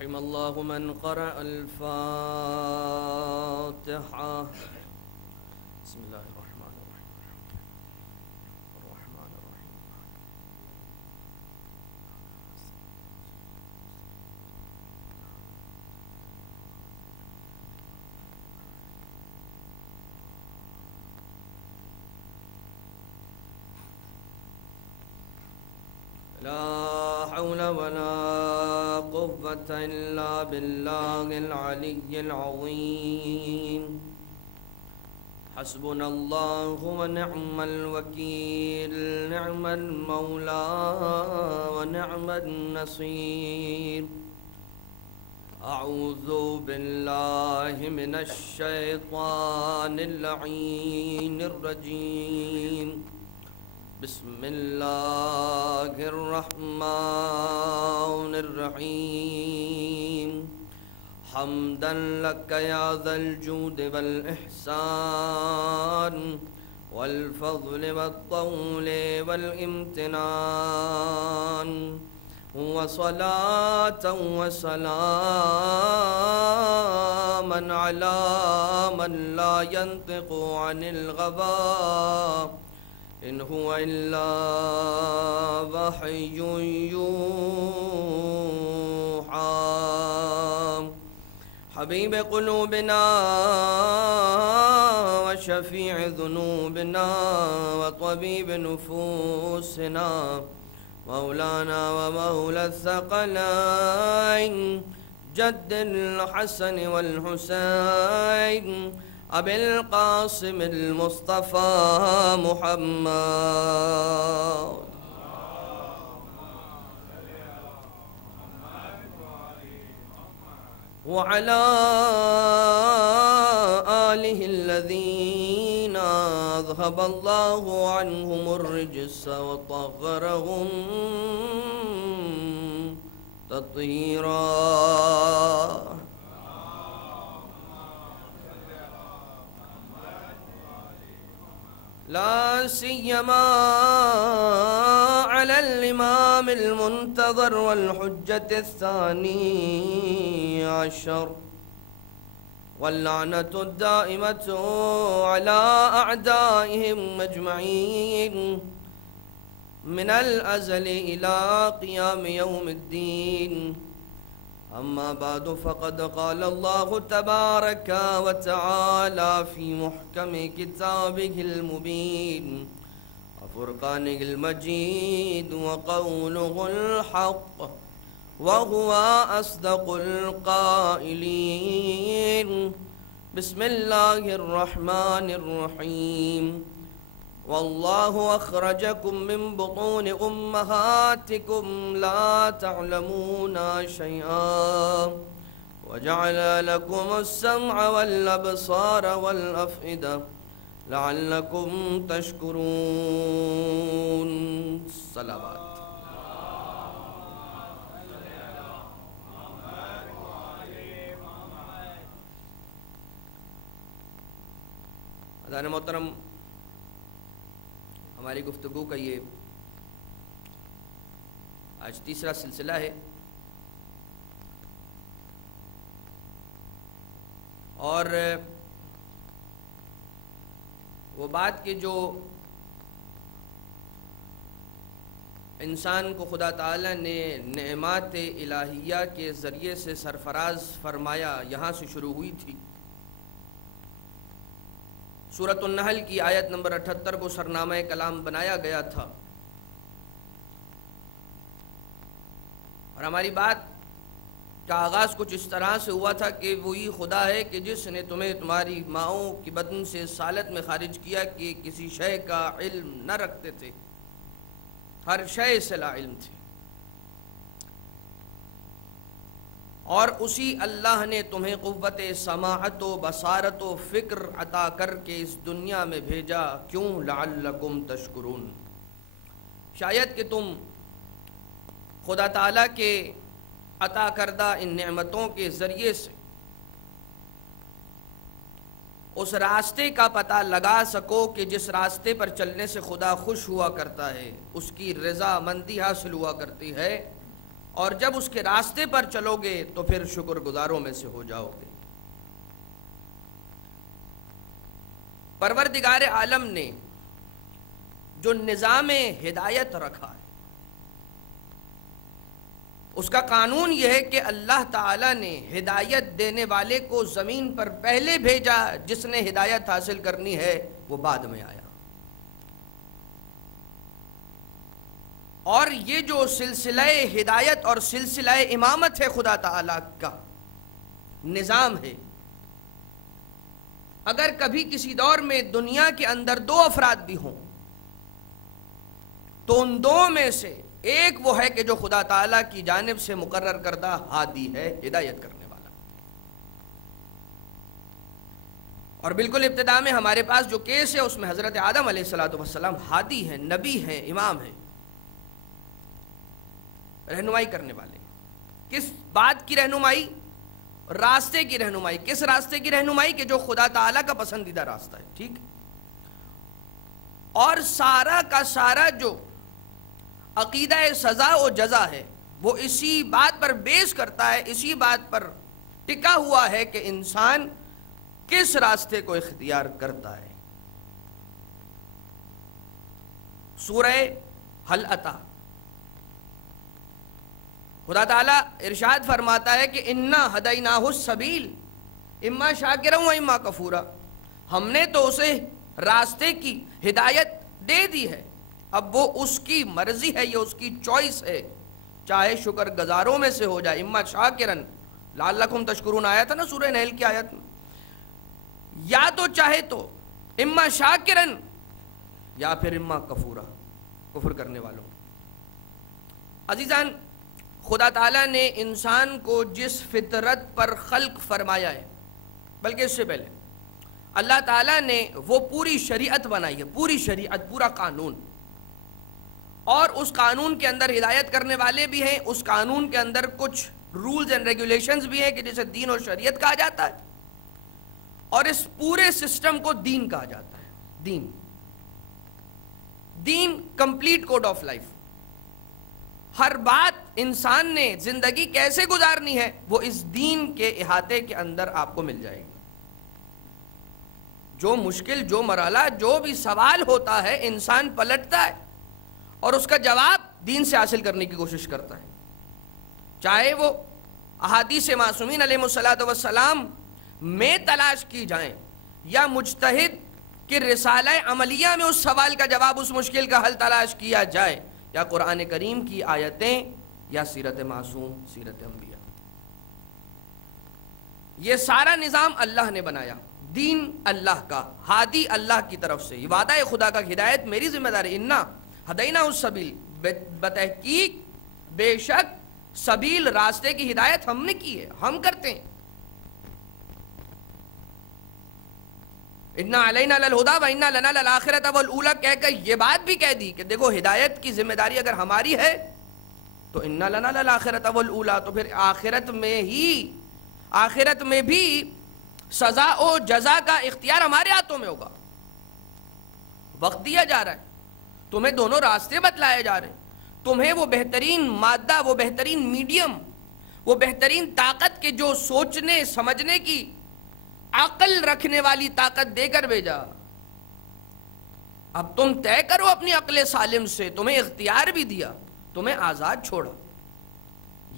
رحم الله من قرأ الفاتحة. بسم الله الرحمن الرحيم. الرحمن الرحيم. لا حول ولا قوة إلا بالله العلي العظيم. حسبنا الله ونعم الوكيل، نعم المولى ونعم النصير. أعوذ بالله من الشيطان اللعين الرجيم. بسم الله الرحمن الرحيم. حمدا لك يا ذا الجود والإحسان والفضل والطول والامتنان، وصلاة وسلاما على من لا ينطق عن الغباء، إن هو إلا وحي يوحى. حبيب قلوبنا وشفيع ذنوبنا وطبيب نفوسنا، مولانا ومولى الثقلين جد الحسن والحسين أبي القاسم المصطفى محمد. وعلى آله الذين أذهب الله عنهم الرجس وطهرهم تطهيرا. لا سيما على الإمام المنتظر والحجة الثاني عشر، واللعنة الدائمة على أعدائهم أجمعين من الأزل إلى قيام يوم الدين. أما بعد، فقد قال الله تبارك وتعالى في محكم كتابه المبين وفرقانه المجيد وقوله الحق وهو أصدق القائلين. بسم الله الرحمن الرحيم. والله أخرجكم من بطون أمهاتكم لا تعلمون شيئا وجعل لكم السمع والأبصار والأفئدة لعلكم تشكرون. صلوات. حضرات محترم، ہماری گفتگو کا یہ آج تیسرا سلسلہ ہے، اور وہ بات کہ جو انسان کو خدا تعالی نے نعمات الہیہ کے ذریعے سے سرفراز فرمایا، یہاں سے شروع ہوئی تھی۔ سورۃ النحل کی آیت نمبر 78 کو سرنامہ کلام بنایا گیا تھا، اور ہماری بات کا آغاز کچھ اس طرح سے ہوا تھا کہ وہی خدا ہے کہ جس نے تمہیں تمہاری ماؤں کی بدن سے سالت میں خارج کیا کہ کسی شے کا علم نہ رکھتے تھے، ہر شے سے لا علم تھے، اور اسی اللہ نے تمہیں قوت سماعت و بصارت و فکر عطا کر کے اس دنیا میں بھیجا، کیوں؟ لعلکم تشکرون، شاید کہ تم خدا تعالیٰ کے عطا کردہ ان نعمتوں کے ذریعے سے اس راستے کا پتہ لگا سکو کہ جس راستے پر چلنے سے خدا خوش ہوا کرتا ہے، اس کی رضا مندی حاصل ہوا کرتی ہے، اور جب اس کے راستے پر چلو گے تو پھر شکر گزاروں میں سے ہو جاؤ گے۔ پروردگار عالم نے جو نظام ہدایت رکھا ہے، اس کا قانون یہ ہے کہ اللہ تعالیٰ نے ہدایت دینے والے کو زمین پر پہلے بھیجا، جس نے ہدایت حاصل کرنی ہے وہ بعد میں آیا۔ اور یہ جو سلسلہ ہدایت اور سلسلہ امامت ہے خدا تعالیٰ کا نظام ہے، اگر کبھی کسی دور میں دنیا کے اندر دو افراد بھی ہوں تو ان دو میں سے ایک وہ ہے کہ جو خدا تعالیٰ کی جانب سے مقرر کردہ ہادی ہے، ہدایت کرنے والا۔ اور بالکل ابتدا میں ہمارے پاس جو کیس ہے اس میں حضرت آدم علیہ السلام ہادی ہیں، نبی ہیں، امام ہیں، رہنمائی کرنے والے۔ کس بات کی رہنمائی؟ راستے کی رہنمائی۔ کس راستے کی رہنمائی؟ کہ جو خدا تعالیٰ کا پسندیدہ راستہ ہے، ٹھیک۔ اور سارا کا سارا جو عقیدہ سزا و جزا ہے وہ اسی بات پر بیس کرتا ہے، اسی بات پر ٹکا ہوا ہے کہ انسان کس راستے کو اختیار کرتا ہے۔ سورہ حل اتی خدا تعالیٰ ارشاد فرماتا ہے کہ انا ہدیناہ السبیل اما شاکرا و اما کفورا، ہم نے تو اسے راستے کی ہدایت دے دی ہے، اب وہ اس کی مرضی ہے، یہ اس کی چوائس ہے، چاہے شکر گزاروں میں سے ہو جائے۔ اما شاکرن لعلکم تشکرون آیا تھا نا سورہ نحل کی آیت میں، یا تو چاہے تو اما شاکرن یا پھر اما کفورا، کفر کرنے والوں۔ عزیزان، خدا تعالیٰ نے انسان کو جس فطرت پر خلق فرمایا ہے، بلکہ اس سے پہلے اللہ تعالیٰ نے وہ پوری شریعت بنائی ہے، پوری شریعت، پورا قانون، اور اس قانون کے اندر ہدایت کرنے والے بھی ہیں، اس قانون کے اندر کچھ رولز اینڈ ریگولیشنز بھی ہیں کہ جسے دین اور شریعت کہا جاتا ہے، اور اس پورے سسٹم کو دین کہا جاتا ہے۔ دین کمپلیٹ کوڈ آف لائف۔ ہر بات انسان نے زندگی کیسے گزارنی ہے وہ اس دین کے احاطے کے اندر آپ کو مل جائے گی۔ جو مشکل، جو مرحلہ، جو بھی سوال ہوتا ہے، انسان پلٹتا ہے اور اس کا جواب دین سے حاصل کرنے کی کوشش کرتا ہے، چاہے وہ احادیث معصومین علیہ السلام میں تلاش کی جائیں یا مجتہد کے رسالہ عملیہ میں اس سوال کا جواب، اس مشکل کا حل تلاش کیا جائے، یا قرآن کریم کی آیتیں، یا سیرت معصوم، سیرت انبیاء۔ یہ سارا نظام اللہ نے بنایا، دین اللہ کا، ہادی اللہ کی طرف سے، یہ وعدہ خدا کا، ہدایت میری ذمہ داری۔ انا ہدیناہ السبیل، بتحقیق بے شک سبیل، راستے کی ہدایت ہم نے کی ہے، ہم کرتے ہیں۔ انا علینا للہدی و انا لنا للآخرۃ والأولی کہہ کر یہ بات بھی کہہ دی کہ دیکھو ہدایت کی ذمہ داری اگر ہماری ہے تو انا لنا للآخرۃ والأولی، تو پھر آخرت میں بھی سزا و جزا کا اختیار ہمارے ہاتھوں میں ہوگا۔ وقت دیا جا رہا ہے، تمہیں دونوں راستے بتلائے جا رہے ہیں، تمہیں وہ بہترین مادہ، وہ بہترین میڈیم، وہ بہترین طاقت کے جو سوچنے سمجھنے کی عقل رکھنے والی طاقت دے کر بھیجا۔ اب تم طے کرو اپنی عقل سالم سے، تمہیں اختیار بھی دیا، تمہیں آزاد چھوڑا،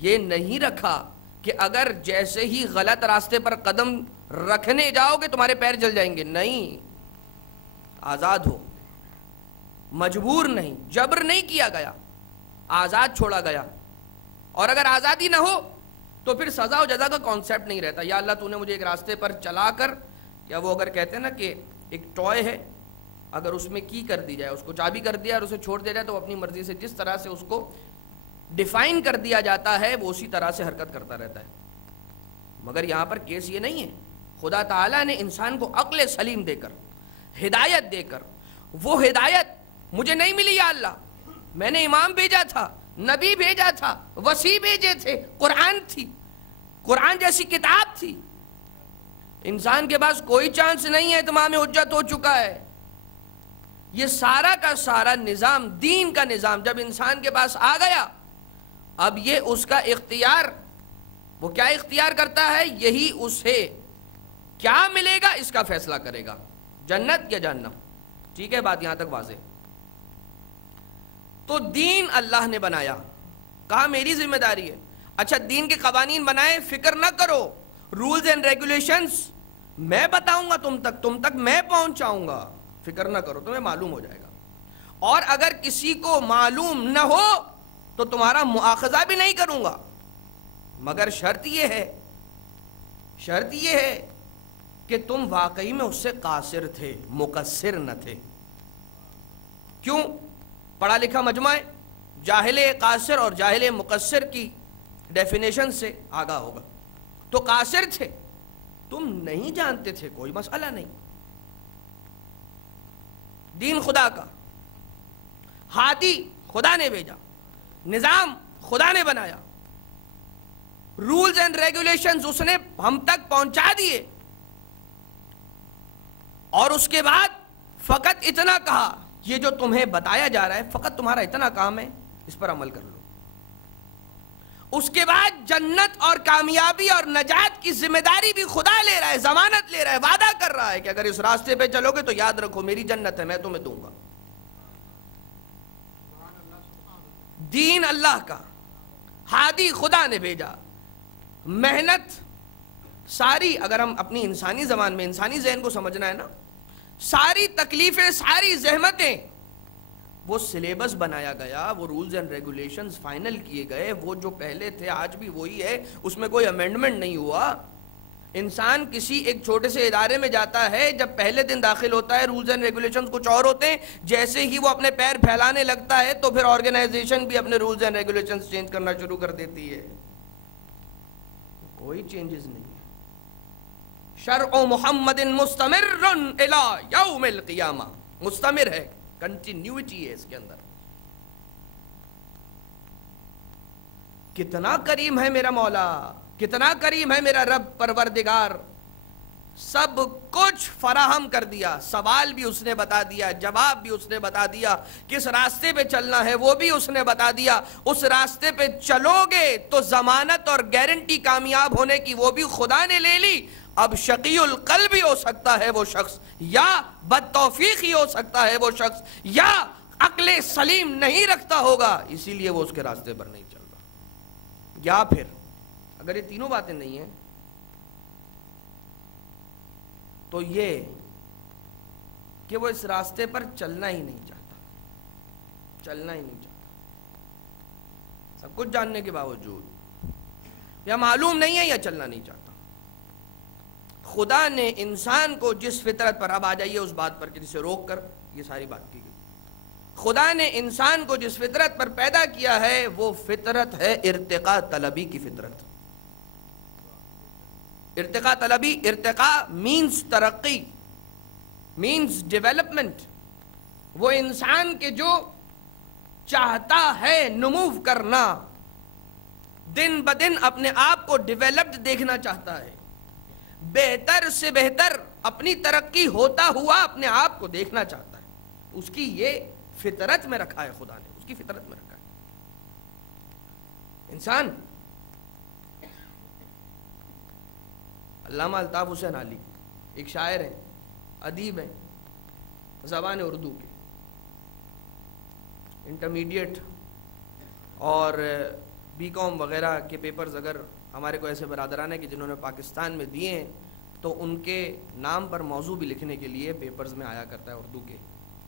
یہ نہیں رکھا کہ اگر جیسے ہی غلط راستے پر قدم رکھنے جاؤ گے تمہارے پیر جل جائیں گے، نہیں، آزاد ہو، مجبور نہیں، جبر نہیں کیا گیا، آزاد چھوڑا گیا۔ اور اگر آزادی نہ ہو تو پھر سزا و جزا کا کانسیپٹ نہیں رہتا۔ یا اللہ تو نے مجھے ایک راستے پر چلا کر، یا وہ اگر کہتے ہیں نا کہ ایک ٹوائے ہے، اگر اس میں کی کر دی جائے، اس کو چابی کر دیا اور اسے چھوڑ دیا جائے تو اپنی مرضی سے جس طرح سے اس کو ڈیفائن کر دیا جاتا ہے وہ اسی طرح سے حرکت کرتا رہتا ہے۔ مگر یہاں پر کیس یہ نہیں ہے، خدا تعالیٰ نے انسان کو عقل سلیم دے کر، ہدایت دے کر، وہ ہدایت مجھے نہیں ملی یا اللہ، میں نے امام بھیجا تھا، نبی بھیجا تھا، وسیع بھیجے تھے، قرآن تھی، قرآن جیسی کتاب تھی، انسان کے پاس کوئی چانس نہیں ہے، اتمام حجت ہو چکا ہے۔ یہ سارا کا سارا نظام، دین کا نظام جب انسان کے پاس آ گیا، اب یہ اس کا اختیار، وہ کیا اختیار کرتا ہے، یہی اسے کیا ملے گا اس کا فیصلہ کرے گا، جنت یا جہنم. ٹھیک ہے، بات یہاں تک واضح. تو دین اللہ نے بنایا، کہا میری ذمہ داری ہے. اچھا دین کے قوانین بنائے، فکر نہ کرو، رولز اینڈ ریگولیشنز میں بتاؤں گا تم تک میں پہنچاؤں گا، فکر نہ کرو، تمہیں معلوم ہو جائے گا. اور اگر کسی کو معلوم نہ ہو تو تمہارا مؤاخذہ بھی نہیں کروں گا، مگر شرط یہ ہے کہ تم واقعی میں اس سے قاصر تھے، مقصر نہ تھے. کیوں؟ پڑھا لکھا مجمع ہے، جاہل قاصر اور جاہل مقصر کی ڈیفینیشن سے آگاہ ہوگا. تو قاصر تھے، تم نہیں جانتے تھے، کوئی مسئلہ نہیں. دین خدا کا، ہادی خدا نے بھیجا، نظام خدا نے بنایا، رولز اینڈ ریگولیشنز اس نے ہم تک پہنچا دیے، اور اس کے بعد فقط اتنا کہا یہ جو تمہیں بتایا جا رہا ہے فقط تمہارا اتنا کام ہے، اس پر عمل کر لو. اس کے بعد جنت اور کامیابی اور نجات کی ذمہ داری بھی خدا لے رہا ہے، ضمانت لے رہا ہے، وعدہ کر رہا ہے کہ اگر اس راستے پہ چلو گے تو یاد رکھو میری جنت ہے، میں تمہیں دوں گا. دین اللہ کا، ہادی خدا نے بھیجا. محنت ساری، اگر ہم اپنی انسانی زبان میں انسانی ذہن کو سمجھنا ہے نا، ساری تکلیفیں، ساری زحمتیں، وہ سلیبس بنایا گیا، وہ رولز اینڈ ریگولیشنز فائنل کیے گئے، وہ جو پہلے تھے آج بھی وہی ہے، اس میں کوئی امینڈمنٹ نہیں ہوا. انسان کسی ایک چھوٹے سے ادارے میں جاتا ہے، جب پہلے دن داخل ہوتا ہے رولز اینڈ ریگولیشنز کچھ اور ہوتے ہیں، جیسے ہی وہ اپنے پیر پھیلانے لگتا ہے تو پھر آرگنائزیشن بھی اپنے رولز اینڈ ریگولیشنز چینج کرنا شروع کر دیتی ہے. کوئی چینجز نہیں ہے. شرع محمد مستمر الی یوم القیامہ، مستمر ہے، کنٹینیوٹی ہے اس کے اندر. کتنا کریم ہے میرا مولا، کتنا کریم ہے میرا رب پروردگار، سب کچھ فراہم کر دیا. سوال بھی اس نے بتا دیا، جواب بھی اس نے بتا دیا، کس راستے پہ چلنا ہے وہ بھی اس نے بتا دیا. اس راستے پہ چلو گے تو ضمانت اور گارنٹی کامیاب ہونے کی وہ بھی خدا نے لے لی. اب شقی القلب ہی ہو سکتا ہے وہ شخص، یا بد توفیق ہی ہو سکتا ہے وہ شخص، یا عقل سلیم نہیں رکھتا ہوگا اسی لیے وہ اس کے راستے پر نہیں چل رہا. یا پھر اگر یہ تینوں باتیں نہیں ہیں تو یہ کہ وہ اس راستے پر چلنا ہی نہیں چاہتا، سب کچھ جاننے کے باوجود، یا معلوم نہیں ہے یا چلنا نہیں چاہتا. خدا نے انسان کو جس فطرت پر، اب آ جائیے اس بات پر کہ جسے روک کر یہ ساری بات کی گئی، خدا نے انسان کو جس فطرت پر پیدا کیا ہے وہ فطرت ہے ارتقاء طلبی کی فطرت. ارتقاء طلبی، ارتقاء مینز ترقی، مینز ڈیولپمنٹ. وہ انسان کے جو چاہتا ہے نمو کرنا، دن بدن اپنے آپ کو ڈیولپڈ دیکھنا چاہتا ہے، بہتر سے بہتر اپنی ترقی ہوتا ہوا اپنے آپ کو دیکھنا چاہتا ہے. اس کی یہ فطرت میں رکھا ہے خدا نے، اس کی فطرت میں رکھا ہے. انسان، علامہ الطاف حسین علی ایک شاعر ہیں، ادیب ہیں، زبان اردو کے، انٹرمیڈیٹ اور بی کام وغیرہ کے پیپرز اگر ہمارے کو ایسے برادران ہیں کہ جنہوں نے پاکستان میں دیے ہیں تو ان کے نام پر موضوع بھی لکھنے کے لیے پیپرز میں آیا کرتا ہے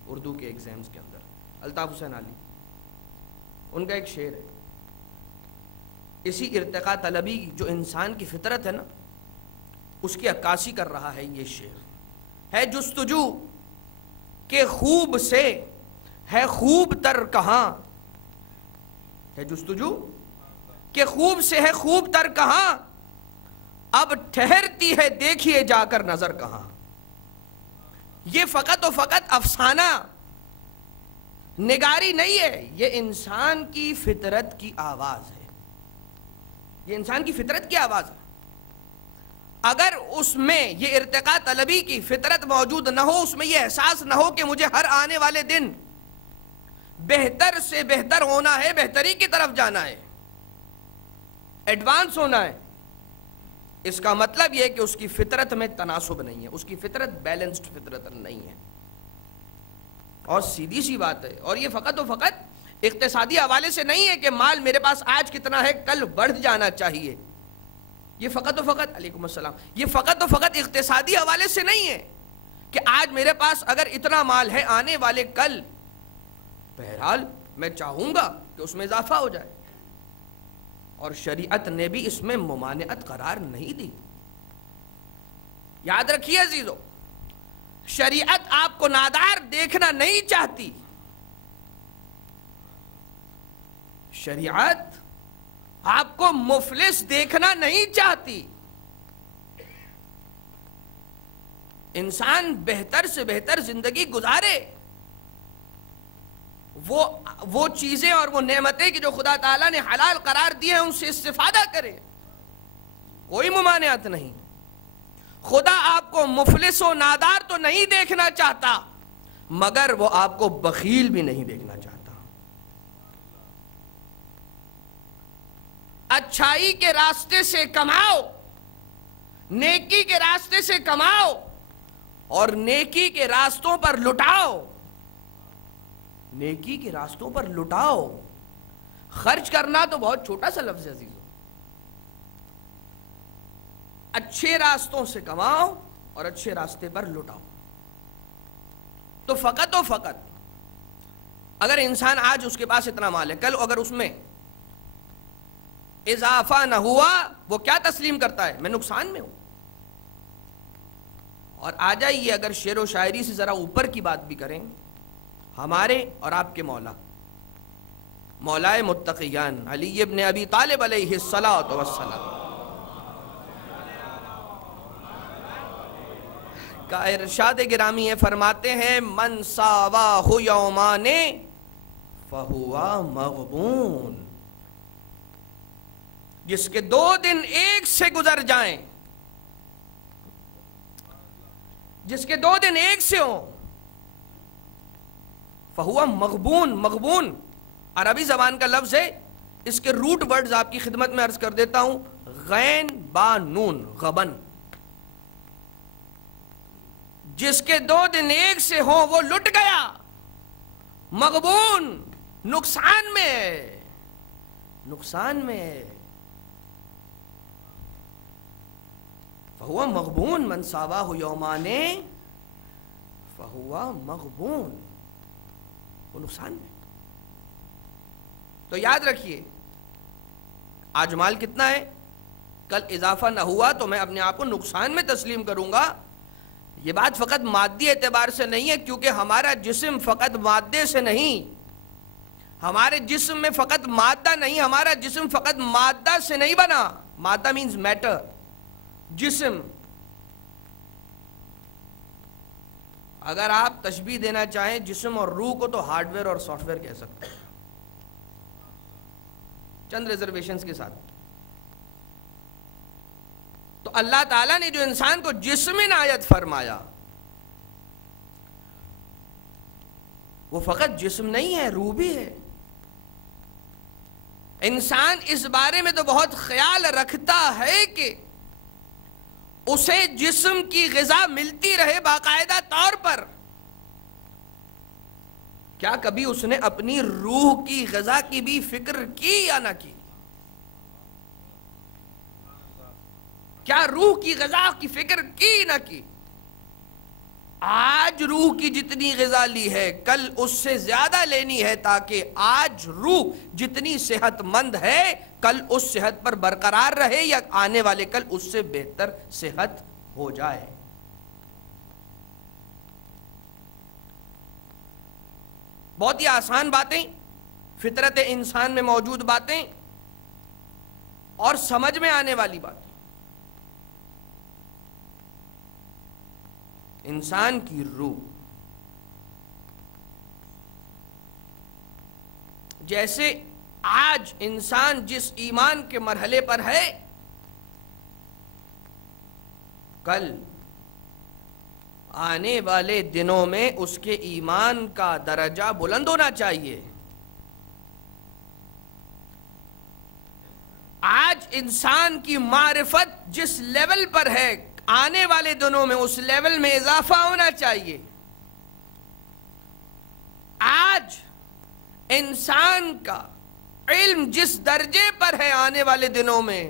اردو کے ایگزامز کے اندر. الطاف حسین علی، ان کا ایک شعر ہے، اسی ارتقاء طلبی جو انسان کی فطرت ہے نا اس کی عکاسی کر رہا ہے. یہ شعر ہے، جستجو کہ خوب سے ہے خوب تر کہاں، ہے جستجو کہ خوب سے ہے خوب تر کہاں، اب ٹھہرتی ہے دیکھیے جا کر نظر کہاں. یہ فقط و فقط افسانہ نگاری نہیں ہے، یہ انسان کی فطرت کی آواز ہے، یہ انسان کی فطرت کی آواز ہے. اگر اس میں یہ ارتقاء طلبی کی فطرت موجود نہ ہو، اس میں یہ احساس نہ ہو کہ مجھے ہر آنے والے دن بہتر سے بہتر ہونا ہے، بہتری کی طرف جانا ہے، ایڈوانس ہونا ہے، اس کا مطلب یہ کہ اس کی فطرت میں تناسب نہیں ہے، اس کی فطرت بیلنسڈ فطرت نہیں ہے. اور سیدھی سی بات ہے، اور یہ فقط و فقط اقتصادی حوالے سے نہیں ہے کہ مال میرے پاس آج کتنا ہے کل بڑھ جانا چاہیے. یہ فقط و فقط علیکم السلام، یہ فقط و فقط اقتصادی حوالے سے نہیں ہے کہ آج میرے پاس اگر اتنا مال ہے آنے والے کل بہرحال میں چاہوں گا کہ اس میں اضافہ ہو جائے. اور شریعت نے بھی اس میں ممانعت قرار نہیں دی. یاد رکھیے عزیزو، شریعت آپ کو نادار دیکھنا نہیں چاہتی. شریعت آپ کو مفلس دیکھنا نہیں چاہتی. انسان بہتر سے بہتر زندگی گزارے، وہ چیزیں اور وہ نعمتیں کہ جو خدا تعالیٰ نے حلال قرار دی ہیں ان سے استفادہ کرے، کوئی ممانعت نہیں. خدا آپ کو مفلس و نادار تو نہیں دیکھنا چاہتا، مگر وہ آپ کو بخیل بھی نہیں دیکھنا چاہتا. اچھائی کے راستے سے کماؤ، نیکی کے راستے سے کماؤ اور نیکی کے راستوں پر لٹاؤ. نیکی کے راستوں پر لٹاؤ. خرچ کرنا تو بہت چھوٹا سا لفظ ہے عزیزو. اچھے راستوں سے کماؤ اور اچھے راستے پر لٹاؤ. تو فقط و فقط اگر انسان آج اس کے پاس اتنا مال ہے، کل اگر اس میں اضافہ نہ ہوا، وہ کیا تسلیم کرتا ہے؟ میں نقصان میں ہوں. اور آ جائیے اگر شعر و شاعری سے ذرا اوپر کی بات بھی کریں، ہمارے اور آپ کے مولا متقیان علی ابن ابی طالب علیہ الصلاۃ والسلام کا ارشاد گرامی ہے، فرماتے ہیں من ساواہ یومان فہوا مغبون. جس کے 2 دن ایک سے گزر جائیں، جس کے 2 دن ایک سے ہوں، فہوا مغبون. مغبون عربی زبان کا لفظ ہے، اس کے روٹ ورڈز آپ کی خدمت میں عرض کر دیتا ہوں. غین با نون، غبن. جس کے 2 دن ایک سے ہوں وہ لٹ گیا، مغبون، نقصان میں، نقصان میں. فہوا مغبون من ساواہ یومان فہوا مغبون، وہ نقصان میں. تو یاد رکھیے، آج مال کتنا ہے، کل اضافہ نہ ہوا تو میں اپنے آپ کو نقصان میں تسلیم کروں گا. یہ بات فقط مادی اعتبار سے نہیں ہے، کیونکہ ہمارا جسم فقط مادے سے نہیں، ہمارے جسم میں فقط مادہ نہیں، ہمارا جسم فقط مادہ سے نہیں بنا. مادہ مینز میٹر، جسم. اگر آپ تشبیہ دینا چاہیں جسم اور روح کو، تو ہارڈ ویئر اور سافٹ ویئر کہہ سکتے ہیں، چند ریزرویشنز کے ساتھ. تو اللہ تعالیٰ نے جو انسان کو جسم عنایت فرمایا، وہ فقط جسم نہیں ہے، روح بھی ہے. انسان اس بارے میں تو بہت خیال رکھتا ہے کہ اسے جسم کی غذا ملتی رہے باقاعدہ طور پر. کیا کبھی اس نے اپنی روح کی غذا کی بھی فکر کی یا نہ کی؟ کیا روح کی غذا کی فکر کی نہ کی؟ آج روح کی جتنی غذا لی ہے کل اس سے زیادہ لینی ہے، تاکہ آج روح جتنی صحت مند ہے کل اس صحت پر برقرار رہے، یا آنے والے کل اس سے بہتر صحت ہو جائے. بہت ہی آسان باتیں، فطرت انسان میں موجود باتیں اور سمجھ میں آنے والی باتیں. انسان کی روح، جیسے آج انسان جس ایمان کے مرحلے پر ہے، کل آنے والے دنوں میں اس کے ایمان کا درجہ بلند ہونا چاہیے. آج انسان کی معرفت جس لیول پر ہے آنے والے دنوں میں اس لیول میں اضافہ ہونا چاہیے. آج انسان کا علم جس درجے پر ہے آنے والے دنوں میں،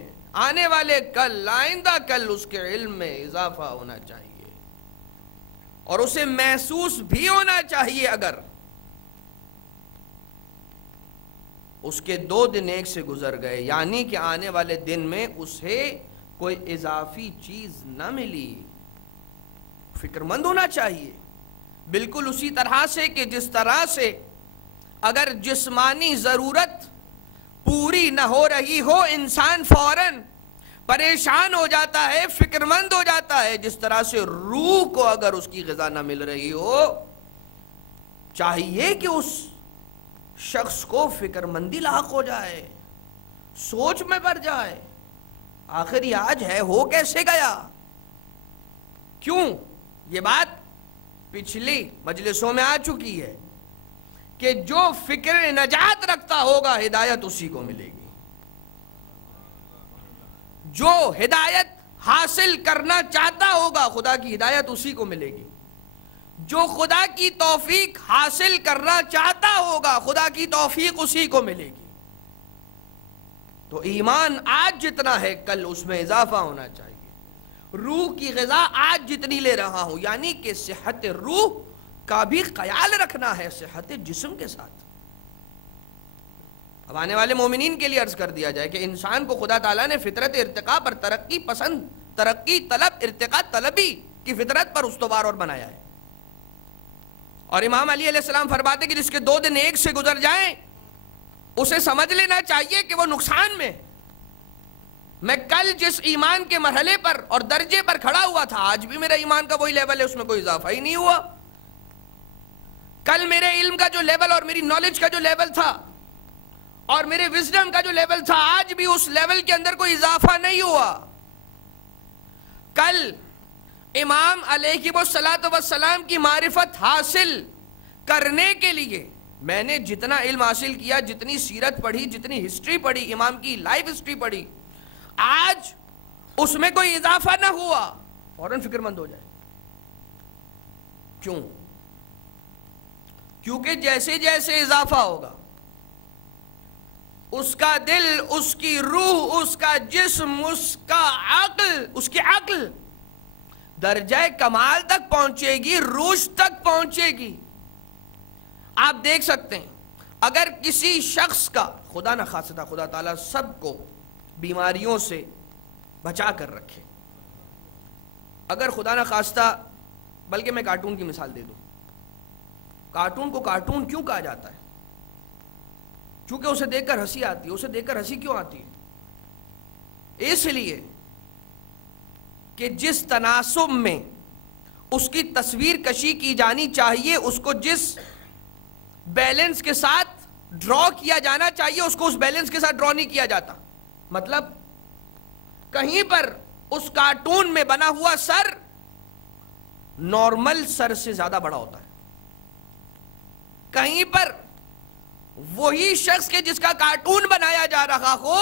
آنے والے کل، آئندہ کل اس کے علم میں اضافہ ہونا چاہیے اور اسے محسوس بھی ہونا چاہیے. اگر اس کے 2 دن ایک سے گزر گئے، یعنی کہ آنے والے دن میں اسے کوئی اضافی چیز نہ ملی، فکر مند ہونا چاہیے. بالکل اسی طرح سے کہ جس طرح سے اگر جسمانی ضرورت پوری نہ ہو رہی ہو انسان فوراً پریشان ہو جاتا ہے، فکر مند ہو جاتا ہے، جس طرح سے روح کو اگر اس کی غذا نہ مل رہی ہو چاہیے کہ اس شخص کو فکر مندی لاحق ہو جائے، سوچ میں پڑ جائے، آخر یہ آج ہے، ہو کیسے گیا. کیوں؟ یہ بات پچھلی مجلسوں میں آ چکی ہے کہ جو فکر نجات رکھتا ہوگا ہدایت اسی کو ملے گی. جو ہدایت حاصل کرنا چاہتا ہوگا خدا کی ہدایت اسی کو ملے گی. جو خدا کی توفیق حاصل کرنا چاہتا ہوگا خدا کی توفیق اسی کو ملے گی. تو ایمان آج جتنا ہے کل اس میں اضافہ ہونا چاہیے. روح کی غذا آج جتنی لے رہا ہوں، یعنی کہ صحت روح کا بھی خیال رکھنا ہے صحت جسم کے ساتھ. اب آنے والے مومنین کے لیے عرض کر دیا جائے کہ انسان کو خدا تعالیٰ نے فطرت ارتقاء پر ترقی پسند، ترقی طلب، ارتقاء طلبی کی فطرت پر استوار اور بنایا ہے. اور امام علی علیہ السلام فرماتے کہ جس کے 2 دن ایک سے گزر جائیں اسے سمجھ لینا چاہیے کہ وہ نقصان میں. میں کل جس ایمان کے مرحلے پر اور درجے پر کھڑا ہوا تھا آج بھی میرا ایمان کا وہی لیول ہے، اس میں کوئی اضافہ ہی نہیں ہوا. کل میرے علم کا جو لیول اور میری نالج کا جو لیول تھا اور میرے وزڈم کا جو لیول تھا آج بھی اس لیول کے اندر کوئی اضافہ نہیں ہوا. کل امام علیہ السلام کی معرفت حاصل کرنے کے لیے میں نے جتنا علم حاصل کیا، جتنی سیرت پڑھی، جتنی ہسٹری پڑھی، امام کی لائف ہسٹری پڑھی، آج اس میں کوئی اضافہ نہ ہوا، فوراً فکر مند ہو جائے. کیوں؟ کیونکہ جیسے جیسے اضافہ ہوگا اس کا دل، اس کی روح، اس کا جسم، اس کا عقل، اس کی عقل درجہ کمال تک پہنچے گی، رشد تک پہنچے گی. آپ دیکھ سکتے ہیں اگر کسی شخص کا خدا نخواستہ، خدا تعالیٰ سب کو بیماریوں سے بچا کر رکھے، اگر خدا نخواستہ، بلکہ میں کارٹون کی مثال دے دوں. کارٹون کو کارٹون کیوں کہا جاتا ہے؟ چونکہ اسے دیکھ کر ہنسی آتی ہے. اسے دیکھ کر ہنسی کیوں آتی ہے؟ اس لیے کہ جس تناسب میں اس کی تصویر کشی کی جانی چاہیے، اس کو جس بیلنس کے ساتھ ڈرا کیا جانا چاہیے اس کو اس بیلنس کے ساتھ ڈرا نہیں کیا جاتا. مطلب کہیں پر اس کارٹون میں بنا ہوا سر نارمل سر سے زیادہ بڑا ہوتا ہے. کہیں پر وہی شخص کے جس کا کارٹون بنایا جا رہا ہو،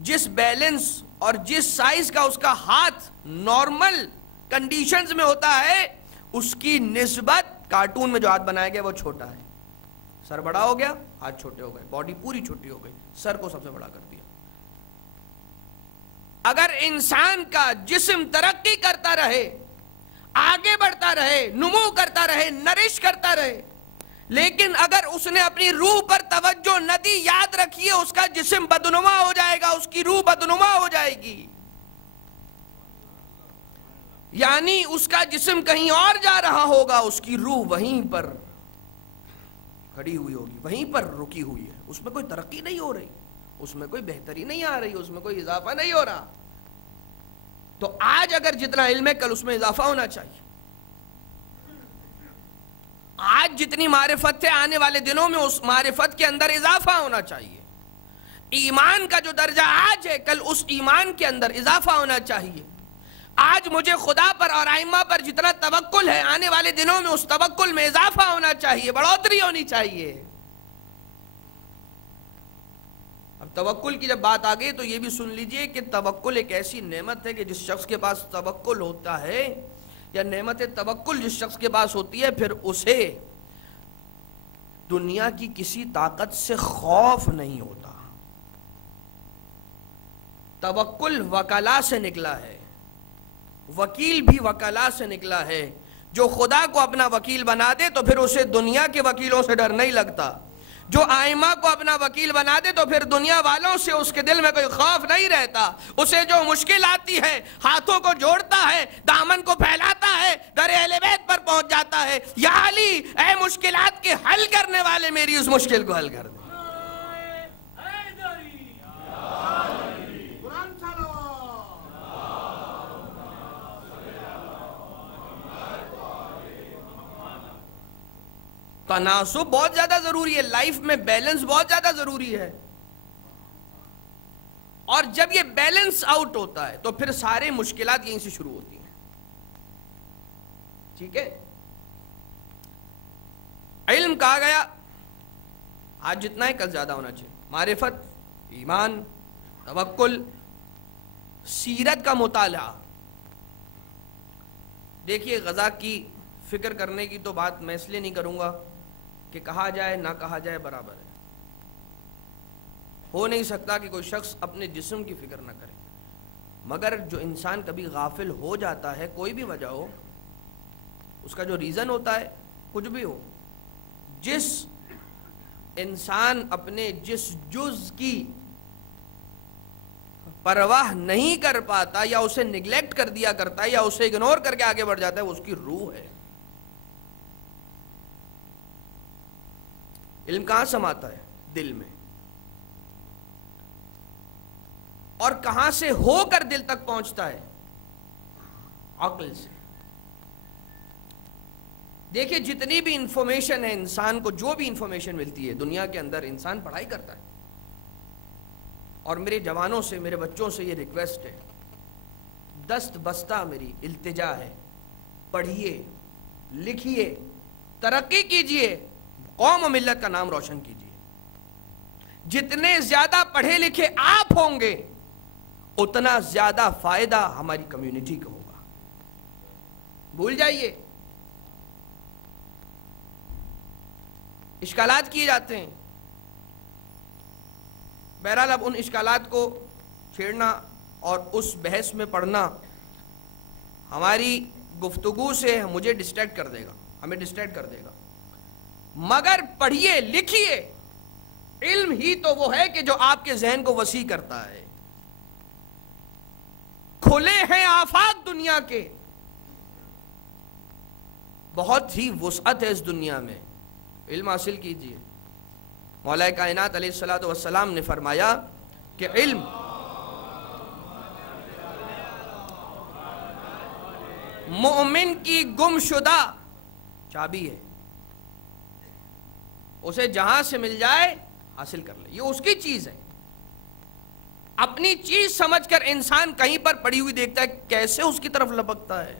جس بیلنس اور جس سائز کا اس کا ہاتھ نارمل کنڈیشنز میں ہوتا ہے، اس کی نسبت کارٹون میں جو ہاتھ بنایا گیا وہ چھوٹا ہے. سر بڑا ہو گیا، ہاتھ چھوٹے ہو گئے، باڈی پوری چھوٹی ہو گئی، سر کو سب سے بڑا کر دیا. اگر انسان کا جسم ترقی کرتا رہے، آگے بڑھتا رہے، نمو کرتا رہے، نرش کرتا رہے، لیکن اگر اس نے اپنی روح پر توجہ نہ دی، یاد رکھیے اس کا جسم بدنما ہو جائے گا، اس کی روح بدنما ہو جائے گی. یعنی اس کا جسم کہیں اور جا رہا ہوگا، اس کی روح وہیں پر کھڑی ہوئی ہوگی، وہیں پر رکی ہوئی ہے. اس میں کوئی ترقی نہیں ہو رہی، اس میں کوئی بہتری نہیں آ رہی، اس میں کوئی اضافہ نہیں ہو رہا. تو آج اگر جتنا علم ہے کل اس میں اضافہ ہونا چاہیے. آج جتنی معرفت ہے آنے والے دنوں میں اس معرفت کے اندر اضافہ ہونا چاہیے. ایمان کا جو درجہ آج ہے کل اس ایمان کے اندر اضافہ ہونا چاہیے. آج مجھے خدا پر اور ائمہ پر جتنا توکل ہے آنے والے دنوں میں اس توکل میں اضافہ ہونا چاہیے، بڑھوتری ہونی چاہیے. اب توکل کی جب بات آ گئی تو یہ بھی سن لیجئے کہ توکل ایک ایسی نعمت ہے کہ جس شخص کے پاس توکل ہوتا ہے، یا نعمت توکل جس شخص کے پاس ہوتی ہے، پھر اسے دنیا کی کسی طاقت سے خوف نہیں ہوتا۔ توکل وکلا سے نکلا ہے، وکیل بھی وکلا سے نکلا ہے۔ جو خدا کو اپنا وکیل بنا دے تو پھر اسے دنیا کے وکیلوں سے ڈر نہیں لگتا، جو ائمہ کو اپنا وکیل بنا دے تو پھر دنیا والوں سے اس کے دل میں کوئی خوف نہیں رہتا۔ اسے جو مشکل آتی ہے ہاتھوں کو جوڑتا ہے، دامن کو پھیلاتا ہے، در اہل بیت پر پہنچ جاتا ہے، یا علی اے مشکلات کے حل کرنے والے میری اس مشکل کو حل کر دے۔ تناسب بہت زیادہ ضروری ہے، لائف میں بیلنس بہت زیادہ ضروری ہے، اور جب یہ بیلنس آؤٹ ہوتا ہے تو پھر سارے مشکلات یہیں سے شروع ہوتی ہیں۔ ٹھیک ہے، علم کہا گیا آج جتنا ہے کل زیادہ ہونا چاہیے، معرفت، ایمان، توکل، سیرت کا مطالعہ۔ دیکھیے غزہ کی فکر کرنے کی تو بات میں اس لیے نہیں کروں گا کہ کہا جائے نہ کہا جائے برابر ہے، ہو نہیں سکتا کہ کوئی شخص اپنے جسم کی فکر نہ کرے، مگر جو انسان کبھی غافل ہو جاتا ہے، کوئی بھی وجہ ہو، اس کا جو ریزن ہوتا ہے کچھ بھی ہو، جس انسان اپنے جس جز کی پرواہ نہیں کر پاتا یا اسے نگلیکٹ کر دیا کرتا ہے یا اسے اگنور کر کے آگے بڑھ جاتا ہے، وہ اس کی روح ہے۔ علم کہاں سماتا ہے؟ دل میں، اور کہاں سے ہو کر دل تک پہنچتا ہے؟ عقل سے۔ دیکھیے جتنی بھی انفارمیشن ہے انسان کو، جو بھی انفارمیشن ملتی ہے دنیا کے اندر، انسان پڑھائی کرتا ہے، اور میرے جوانوں سے، میرے بچوں سے یہ ریکویسٹ ہے، دست بستہ میری التجا ہے، پڑھیے، لکھیے، ترقی کیجئے، قوم و ملت کا نام روشن کیجئے۔ جتنے زیادہ پڑھے لکھے آپ ہوں گے اتنا زیادہ فائدہ ہماری کمیونٹی کو ہوگا۔ بھول جائیے، اشکالات کیے جاتے ہیں، بہرحال اب ان اشکالات کو چھیڑنا اور اس بحث میں پڑھنا ہماری گفتگو سے مجھے ڈسٹریکٹ کر دے گا، ہمیں ڈسٹریکٹ کر دے گا، مگر پڑھیے، لکھیے۔ علم ہی تو وہ ہے کہ جو آپ کے ذہن کو وسیع کرتا ہے۔ کھلے ہیں آفاق دنیا کے، بہت ہی وسعت ہے اس دنیا میں، علم حاصل کیجئے۔ مولا کائنات علیہ الصلوۃ والسلام نے فرمایا کہ علم مومن کی گم شدہ چابی ہے، اسے جہاں سے مل جائے حاصل کر لے، یہ اس کی چیز ہے۔ اپنی چیز سمجھ کر انسان کہیں پر پڑی ہوئی دیکھتا ہے، کیسے اس کی طرف لپکتا ہے،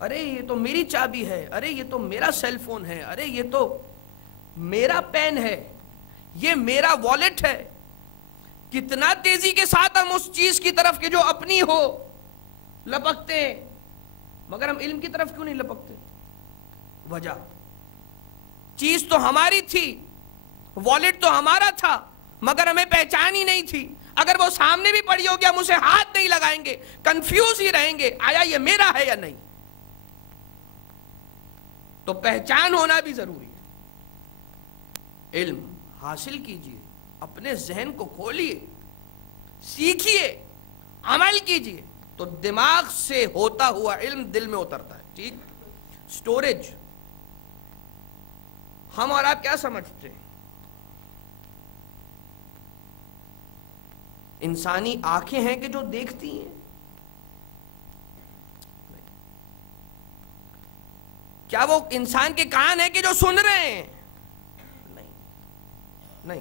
ارے یہ تو میری چابی ہے، ارے یہ تو میرا سیل فون ہے، ارے یہ تو میرا پین ہے، یہ میرا والیٹ ہے۔ کتنا تیزی کے ساتھ ہم اس چیز کی طرف کہ جو اپنی ہو لپکتے ہیں، مگر ہم علم کی طرف کیوں نہیں لپکتے؟ وجہ، چیز تو ہماری تھی، والیٹ تو ہمارا تھا، مگر ہمیں پہچان ہی نہیں تھی۔ اگر وہ سامنے بھی پڑی ہوگی ہم اسے ہاتھ نہیں لگائیں گے، کنفیوز ہی رہیں گے، آیا یہ میرا ہے یا نہیں۔ تو پہچان ہونا بھی ضروری ہے۔ علم حاصل کیجئے، اپنے ذہن کو کھولیے، سیکھیے، عمل کیجئے، تو دماغ سے ہوتا ہوا علم دل میں اترتا ہے۔ ٹھیک، سٹوریج۔ ہم اور آپ کیا سمجھتے ہیں؟ انسانی آنکھیں ہیں کہ جو دیکھتی ہیں؟ کیا وہ انسان کے کان ہیں کہ جو سن رہے ہیں؟ نہیں۔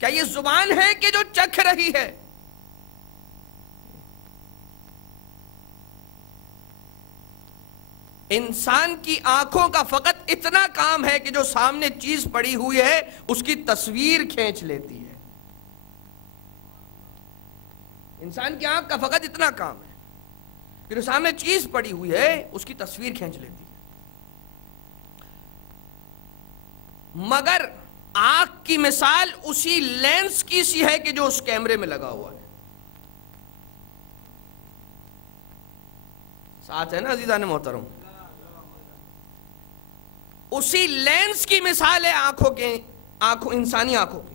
کیا یہ زبان ہے کہ جو چکھ رہی ہے؟ انسان کی آنکھوں کا فقط فقط اتنا کام ہے کہ جو سامنے چیز پڑی ہوئی ہے اس کی تصویر کھینچ لیتی ہے. انسان کی آنکھ کا فقط اتنا کام ہے کہ جو سامنے چیز پڑی ہوئی ہے اس کی تصویر کھینچ لیتی ہے. مگر آنکھ کی مثال اسی لینس کی سی ہے کہ جو اس کیمرے میں لگا ہوا ہے. ساتھ ہے نا عزیزان محترم؟ اسی لینس کی مثال ہے انسانی آنکھوں کی.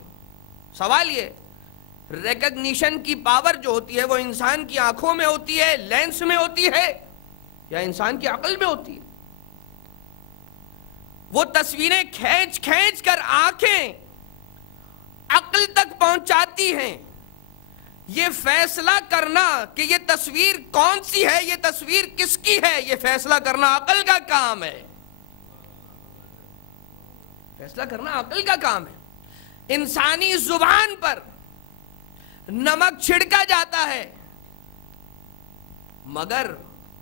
سوال یہ ریکگنیشن کی پاور جو ہوتی ہے وہ انسان کی آنکھوں میں ہوتی ہے، لینس میں ہوتی ہے، یا انسان کی عقل میں ہوتی ہے؟ وہ تصویریں کھینچ کھینچ کر آنکھیں عقل تک پہنچاتی ہیں. یہ فیصلہ کرنا کہ یہ تصویر کون سی ہے، یہ تصویر کس کی ہے، یہ فیصلہ کرنا عقل کا کام ہے. فیصلہ کرنا عقل کا کام ہے. انسانی زبان پر نمک چھڑکا جاتا ہے مگر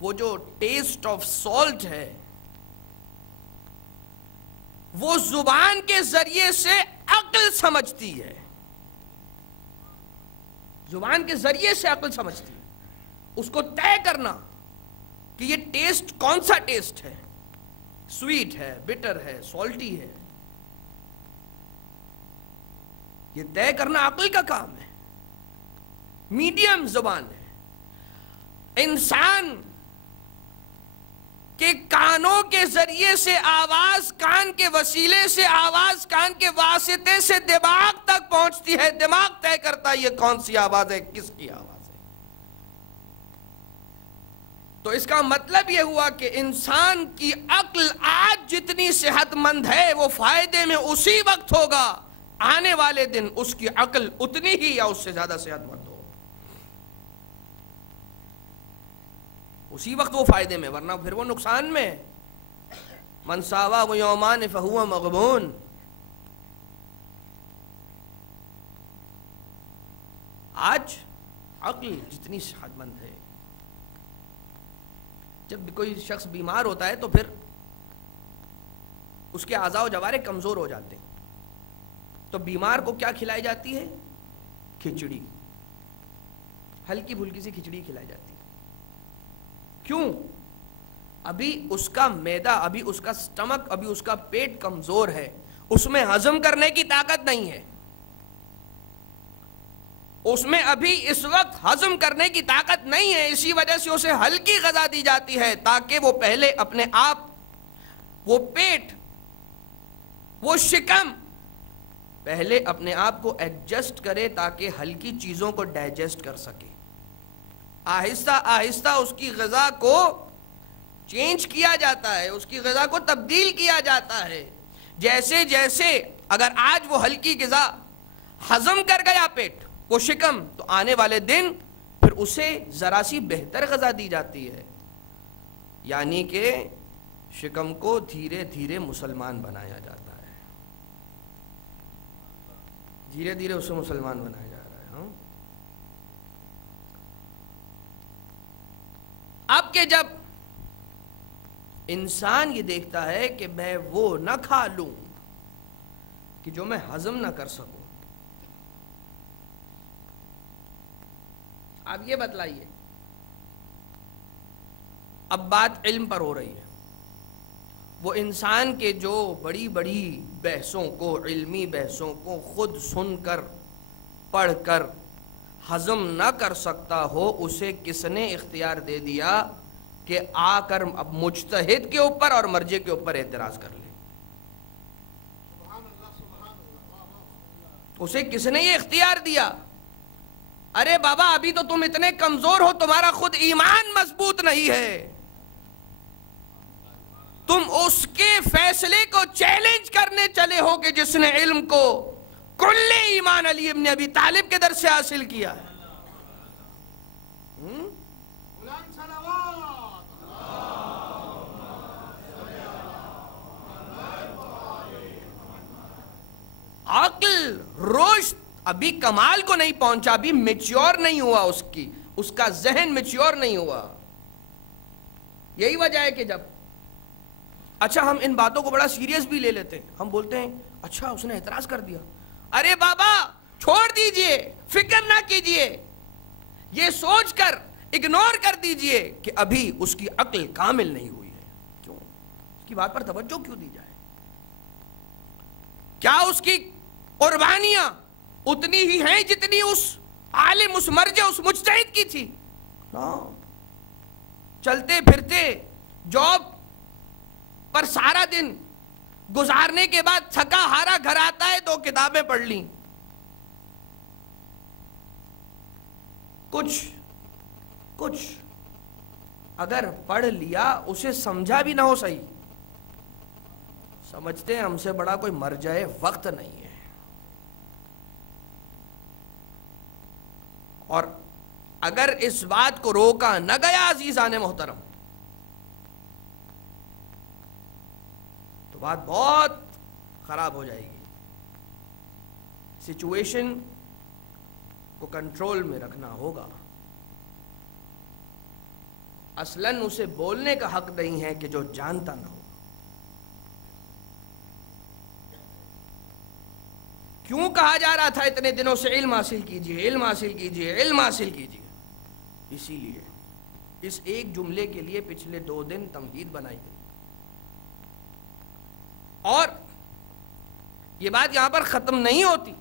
وہ جو ٹیسٹ آف سالٹ ہے وہ زبان کے ذریعے سے عقل سمجھتی ہے. زبان کے ذریعے سے عقل سمجھتی ہے. اس کو طے کرنا کہ یہ ٹیسٹ کون سا ٹیسٹ ہے، سویٹ ہے، بٹر ہے، سالٹی ہے، یہ طے کرنا عقل کا کام ہے. میڈیم زبان ہے. انسان کے کانوں کے ذریعے سے آواز کان کے وسیلے سے، آواز کان کے واسطے سے دماغ تک پہنچتی ہے. دماغ طے کرتا ہے یہ کون سی آواز ہے، کس کی آواز ہے. تو اس کا مطلب یہ ہوا کہ انسان کی عقل آج جتنی صحت مند ہے وہ فائدے میں اسی وقت ہوگا آنے والے دن اس کی عقل اتنی ہی یا اس سے زیادہ صحت مند ہو. اسی وقت وہ فائدے میں، ورنہ پھر وہ نقصان میں. من ساوا و یومان فہو مغبون. آج عقل جتنی صحت مند ہے، جب بھی کوئی شخص بیمار ہوتا ہے تو پھر اس کے اعضاء و جوارح کمزور ہو جاتے ہیں. تو بیمار کو کیا کھلائی جاتی ہے؟ کھچڑی، ہلکی پھلکی سی کھچڑی کھلائی جاتی ہے. کیوں؟ ابھی اس کا معدہ، ابھی اس کا سٹمک، ابھی اس کا پیٹ کمزور ہے، اس میں ہضم کرنے کی طاقت نہیں ہے. اس میں ابھی اس وقت ہضم کرنے کی طاقت نہیں ہے. اسی وجہ سے اسے ہلکی غذا دی جاتی ہے تاکہ وہ پہلے اپنے آپ، وہ پیٹ، وہ شکم پہلے اپنے آپ کو ایڈجسٹ کرے تاکہ ہلکی چیزوں کو ڈائجسٹ کر سکے. آہستہ آہستہ اس کی غذا کو چینج کیا جاتا ہے، اس کی غذا کو تبدیل کیا جاتا ہے. جیسے جیسے اگر آج وہ ہلکی غذا ہضم کر گیا پیٹ، وہ شکم، تو آنے والے دن پھر اسے ذرا سی بہتر غذا دی جاتی ہے. یعنی کہ شکم کو دھیرے دھیرے مسلمان بنایا جاتا ہے، دھیرے دھیرے اسے مسلمان بنایا جا رہا ہے. اب کہ جب انسان یہ دیکھتا ہے کہ میں وہ نہ کھا لوں کہ جو میں ہضم نہ کر سکوں. اب یہ بتلائیے، اب بات علم پر ہو رہی ہے. وہ انسان کے جو بڑی بڑی بحثوں کو، علمی بحثوں کو خود سن کر، پڑھ کر ہضم نہ کر سکتا ہو، اسے کس نے اختیار دے دیا کہ آ کر اب مجتہد کے اوپر اور مرجع کے اوپر اعتراض کر لے؟ اسے کس نے یہ اختیار دیا؟ ارے بابا ابھی تو تم اتنے کمزور ہو، تمہارا خود ایمان مضبوط نہیں ہے، تم اس کے فیصلے کو چیلنج کرنے چلے ہو کہ جس نے علم کو کل ایمان علی ابن ابی طالب کے در سے حاصل کیا ہے. عقل رشد ابھی کمال کو نہیں پہنچا، ابھی میچیور نہیں ہوا، اس کا ذہن میچیور نہیں ہوا. یہی وجہ ہے کہ جب اچھا ہم ان باتوں کو بڑا سیریس بھی لے لیتے ہیں. ہم بولتے ہیں اچھا اس نے اعتراض کر دیا. ارے بابا چھوڑ دیجئے, فکر نہ کیجئے, یہ سوچ کر اگنور کر دیجئے کہ ابھی اس کی عقل کامل نہیں ہوئی ہے. کیوں؟ اس کی بات پر توجہ کیوں دی جائے؟ کیا اس کی قربانیاں اتنی ہی ہیں جتنی اس عالم, اس مرجع, اس مجتہد کی تھی؟ چلتے پھرتے جاب پر سارا دن گزارنے کے بعد تھکا ہارا گھر آتا ہے تو کتابیں پڑھ لیں, کچھ اگر پڑھ لیا اسے سمجھا بھی نہ ہو صحیح, سمجھتے ہیں ہم سے بڑا کوئی مرجع وقت نہیں ہے. اور اگر اس بات کو روکا نہ گیا عزیزان محترم تو بات بہت خراب ہو جائے گی. سچویشن کو کنٹرول میں رکھنا ہوگا. اصلاً اسے بولنے کا حق نہیں ہے کہ جو جانتا نہ ہو. کیوں کہا جا رہا تھا اتنے دنوں سے علم حاصل کیجئے, علم حاصل کیجئے, علم حاصل کیجئے؟ اسی لیے اس ایک جملے کے لیے پچھلے 2 دن تمہید بنائی گئی. اور یہ بات یہاں پر ختم نہیں ہوتی.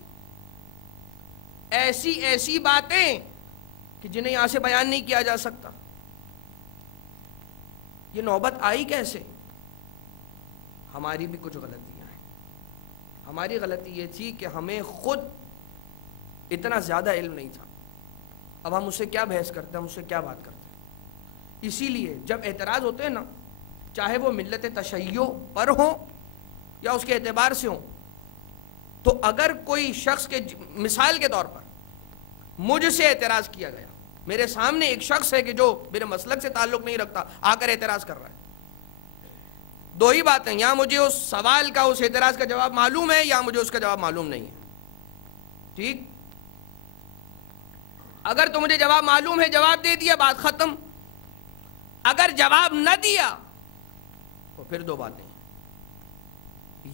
ایسی باتیں کہ جنہیں یہاں سے بیان نہیں کیا جا سکتا. یہ نوبت آئی کیسے؟ ہماری بھی کچھ غلطیاں ہیں. ہماری غلطی یہ تھی کہ ہمیں خود اتنا زیادہ علم نہیں تھا. اب ہم اس سے کیا بحث کرتے ہیں, ہم اس سے کیا بات کرتے ہیں. اسی لیے جب اعتراض ہوتے ہیں نا, چاہے وہ ملت تشیع پر ہوں یا اس کے اعتبار سے ہوں, تو اگر کوئی شخص کے مثال کے طور پر مجھ سے اعتراض کیا گیا, میرے سامنے ایک شخص ہے کہ جو میرے مسلک سے تعلق نہیں رکھتا آ کر اعتراض کر رہا ہے, 2 ہی باتیں, یا مجھے اس سوال کا, اس اعتراض کا جواب معلوم ہے یا مجھے اس کا جواب معلوم نہیں ہے. ٹھیک, اگر تو مجھے جواب معلوم ہے, جواب دے دیا, بات ختم. اگر جواب نہ دیا تو پھر 2 باتیں,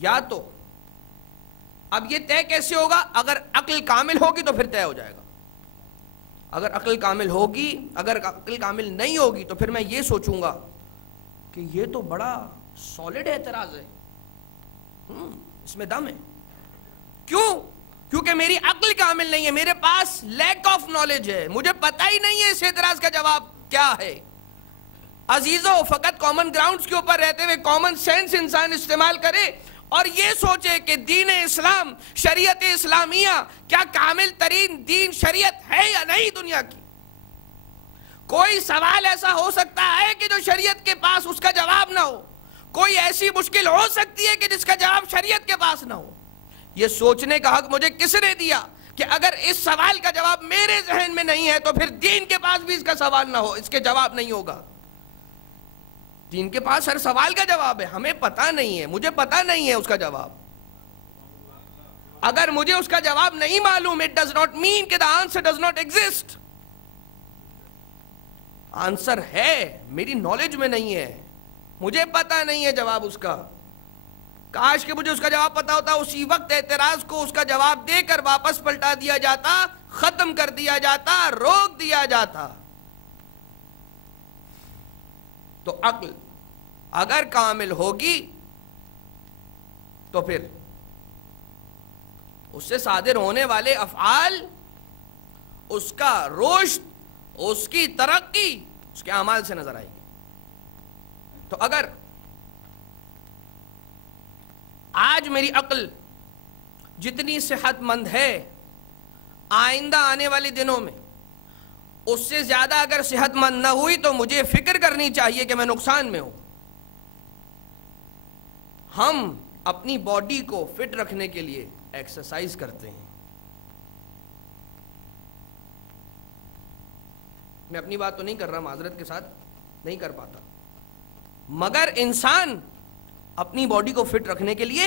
یا تو اب یہ طے کیسے ہوگا؟ اگر عقل کامل ہوگی تو پھر طے ہو جائے گا. اگر عقل کامل ہوگی, اگر عقل کامل نہیں ہوگی تو پھر میں یہ سوچوں گا کہ یہ تو بڑا سالڈ اعتراض ہے, اس میں دم ہے. کیوں؟ کیونکہ میری عقل کامل نہیں ہے, میرے پاس لیک آف نالج ہے, مجھے پتہ ہی نہیں ہے اس اعتراض کا جواب کیا ہے. عزیزو, فقط کامن گراؤنڈز کے اوپر رہتے ہوئے کامن سینس انسان استعمال کرے اور یہ سوچے کہ دین اسلام, شریعت اسلامیہ کیا کامل ترین دین شریعت ہے یا نہیں دنیا کی. کوئی سوال ایسا ہو سکتا ہے کہ جو شریعت کے پاس اس کا جواب نہ ہو, کوئی ایسی مشکل ہو سکتی ہے کہ جس کا جواب شریعت کے پاس نہ ہو. یہ سوچنے کا حق مجھے کس نے دیا کہ اگر اس سوال کا جواب میرے ذہن میں نہیں ہے تو پھر دین کے پاس بھی اس کا سوال نہ ہو, اس کے جواب نہیں ہوگا. دین کے پاس ہر سوال کا جواب ہے, ہمیں پتہ نہیں ہے, مجھے پتہ نہیں ہے اس کا جواب. اگر مجھے اس کا جواب نہیں معلوم, it does not mean کہ the answer does not exist. Answer ہے, میری نالج میں نہیں ہے, مجھے پتہ نہیں ہے جواب اس کا. کاش کہ مجھے اس کا جواب پتا ہوتا, اسی وقت اعتراض کو اس کا جواب دے کر واپس پلٹا دیا جاتا, ختم کر دیا جاتا, روک دیا جاتا. تو عقل اگر کامل ہوگی تو پھر اس سے صادر ہونے والے افعال, اس کا رشد, اس کی ترقی اس کے اعمال سے نظر آئے گی. تو اگر آج میری عقل جتنی صحت مند ہے, آئندہ آنے والے دنوں میں اس سے زیادہ اگر صحت مند نہ ہوئی تو مجھے فکر کرنی چاہیے کہ میں نقصان میں ہوں. ہم اپنی باڈی کو فٹ رکھنے کے لیے ایکسرسائز کرتے ہیں. میں اپنی بات تو نہیں کر رہا, معذرت کے ساتھ نہیں کر پاتا, مگر انسان اپنی باڈی کو فٹ رکھنے کے لیے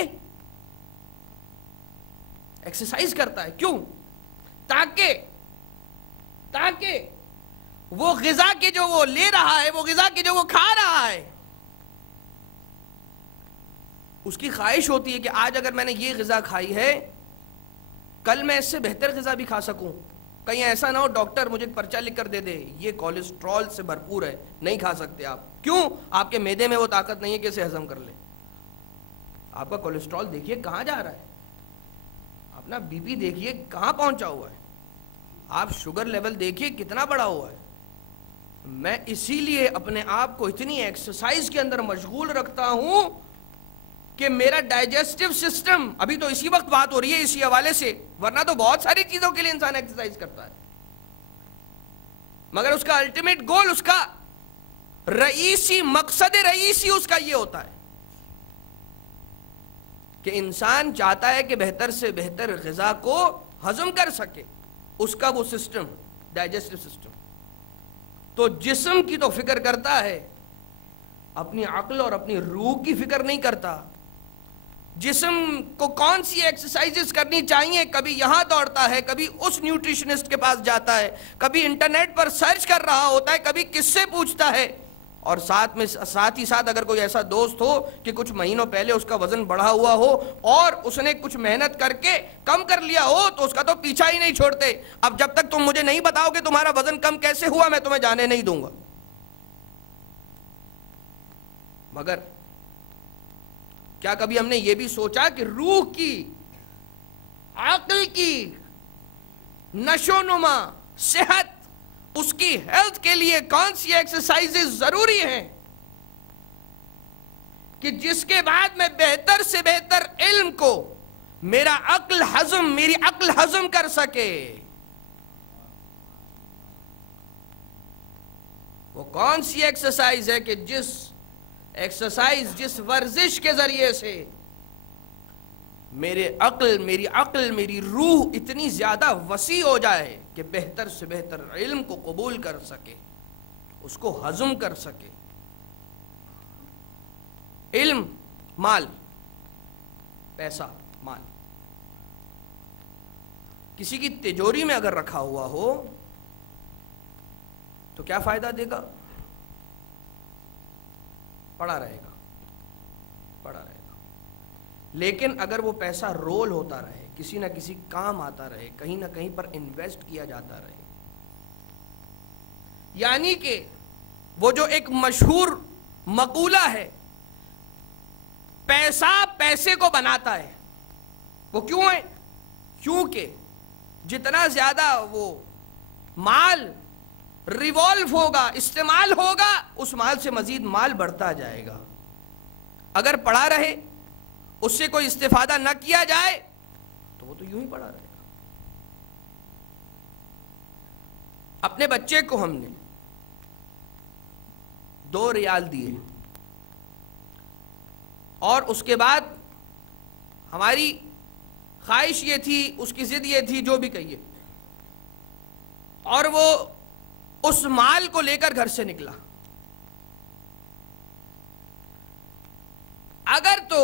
ایکسرسائز کرتا ہے. کیوں؟ تاکہ وہ غذا کے جو وہ لے رہا ہے, وہ غذا کے جو وہ کھا رہا ہے, اس کی خواہش ہوتی ہے کہ آج اگر میں نے یہ غذا کھائی ہے کل میں اس سے بہتر غذا بھی کھا سکوں، کہیں ایسا نہ ہو ڈاکٹر مجھے پرچہ لکھ کر دے دے یہ کولیسٹرول سے بھرپور ہے، نہیں کھا سکتے آپ، کیوں؟ آپ کے معدے میں وہ طاقت نہیں ہے کہ اسے ہضم کر لیں۔ آپ کا کولیسٹرول دیکھیے کہاں جا رہا ہے، اپنا بی پی دیکھیے کہاں پہنچا ہوا ہے، آپ شوگر لیول دیکھیے کتنا بڑا ہوا ہے۔ میں اسی لیے اپنے آپ کو اتنی ایکسرسائز کے اندر مشغول رکھتا ہوں کہ میرا ڈائجسٹو سسٹم، ابھی تو اسی وقت بات ہو رہی ہے اسی حوالے سے، ورنہ تو بہت ساری چیزوں کے لیے انسان ایکسرسائز کرتا ہے، مگر اس کا الٹیمیٹ گول، اس کا رئیسی مقصد رئیسی اس کا یہ ہوتا ہے کہ انسان چاہتا ہے کہ بہتر سے بہتر غذا کو ہضم کر سکے، اس کا وہ سسٹم ڈائجسٹو سسٹم۔ تو جسم کی تو فکر کرتا ہے، اپنی عقل اور اپنی روح کی فکر نہیں کرتا۔ جسم کو کون سی ایکسرسائزز کرنی چاہیے، کبھی یہاں دوڑتا ہے، کبھی اس نیوٹریشنسٹ کے پاس جاتا ہے، کبھی انٹرنیٹ پر سرچ کر رہا ہوتا ہے، کبھی کس سے پوچھتا ہے، اور ساتھ ہی ساتھ اگر کوئی ایسا دوست ہو کہ کچھ مہینوں پہلے اس کا وزن بڑھا ہوا ہو اور اس نے کچھ محنت کر کے کم کر لیا ہو تو اس کا تو پیچھا ہی نہیں چھوڑتے، اب جب تک تم مجھے نہیں بتاؤ کہ تمہارا وزن کم کیسے ہوا میں تمہیں جانے نہیں دوں گا۔ مگر کیا کبھی ہم نے یہ بھی سوچا کہ روح کی، عقل کی نشو نما، صحت، اس کی ہیلتھ کے لیے کون سی ایکسرسائزز ضروری ہیں کہ جس کے بعد میں بہتر سے بہتر علم کو میری عقل ہضم کر سکے؟ وہ کون سی ایکسرسائز ہے کہ جس ورزش کے ذریعے سے میری عقل میری روح اتنی زیادہ وسیع ہو جائے کہ بہتر سے بہتر علم کو قبول کر سکے، اس کو ہضم کر سکے۔ علم، مال، پیسہ، مال کسی کی تجوری میں اگر رکھا ہوا ہو تو کیا فائدہ دے گا؟ پڑا رہے گا۔ لیکن اگر وہ پیسہ رول ہوتا رہے، کسی نہ کسی کام آتا رہے، کہیں نہ کہیں پر انویسٹ کیا جاتا رہے، یعنی کہ وہ جو ایک مشہور مقولہ ہے، پیسہ پیسے کو بناتا ہے، وہ کیوں ہے؟ کیونکہ جتنا زیادہ وہ مال ریوالو ہوگا، استعمال ہوگا، اس مال سے مزید مال بڑھتا جائے گا۔ اگر پڑا رہے، اس سے کوئی استفادہ نہ کیا جائے تو وہ تو یوں ہی پڑا رہے گا۔ اپنے بچے کو ہم نے 2 ریال دیے اور اس کے بعد ہماری خواہش یہ تھی، اس کی ضد یہ تھی، جو بھی کہیے، اور وہ اس مال کو لے کر گھر سے نکلا۔ اگر تو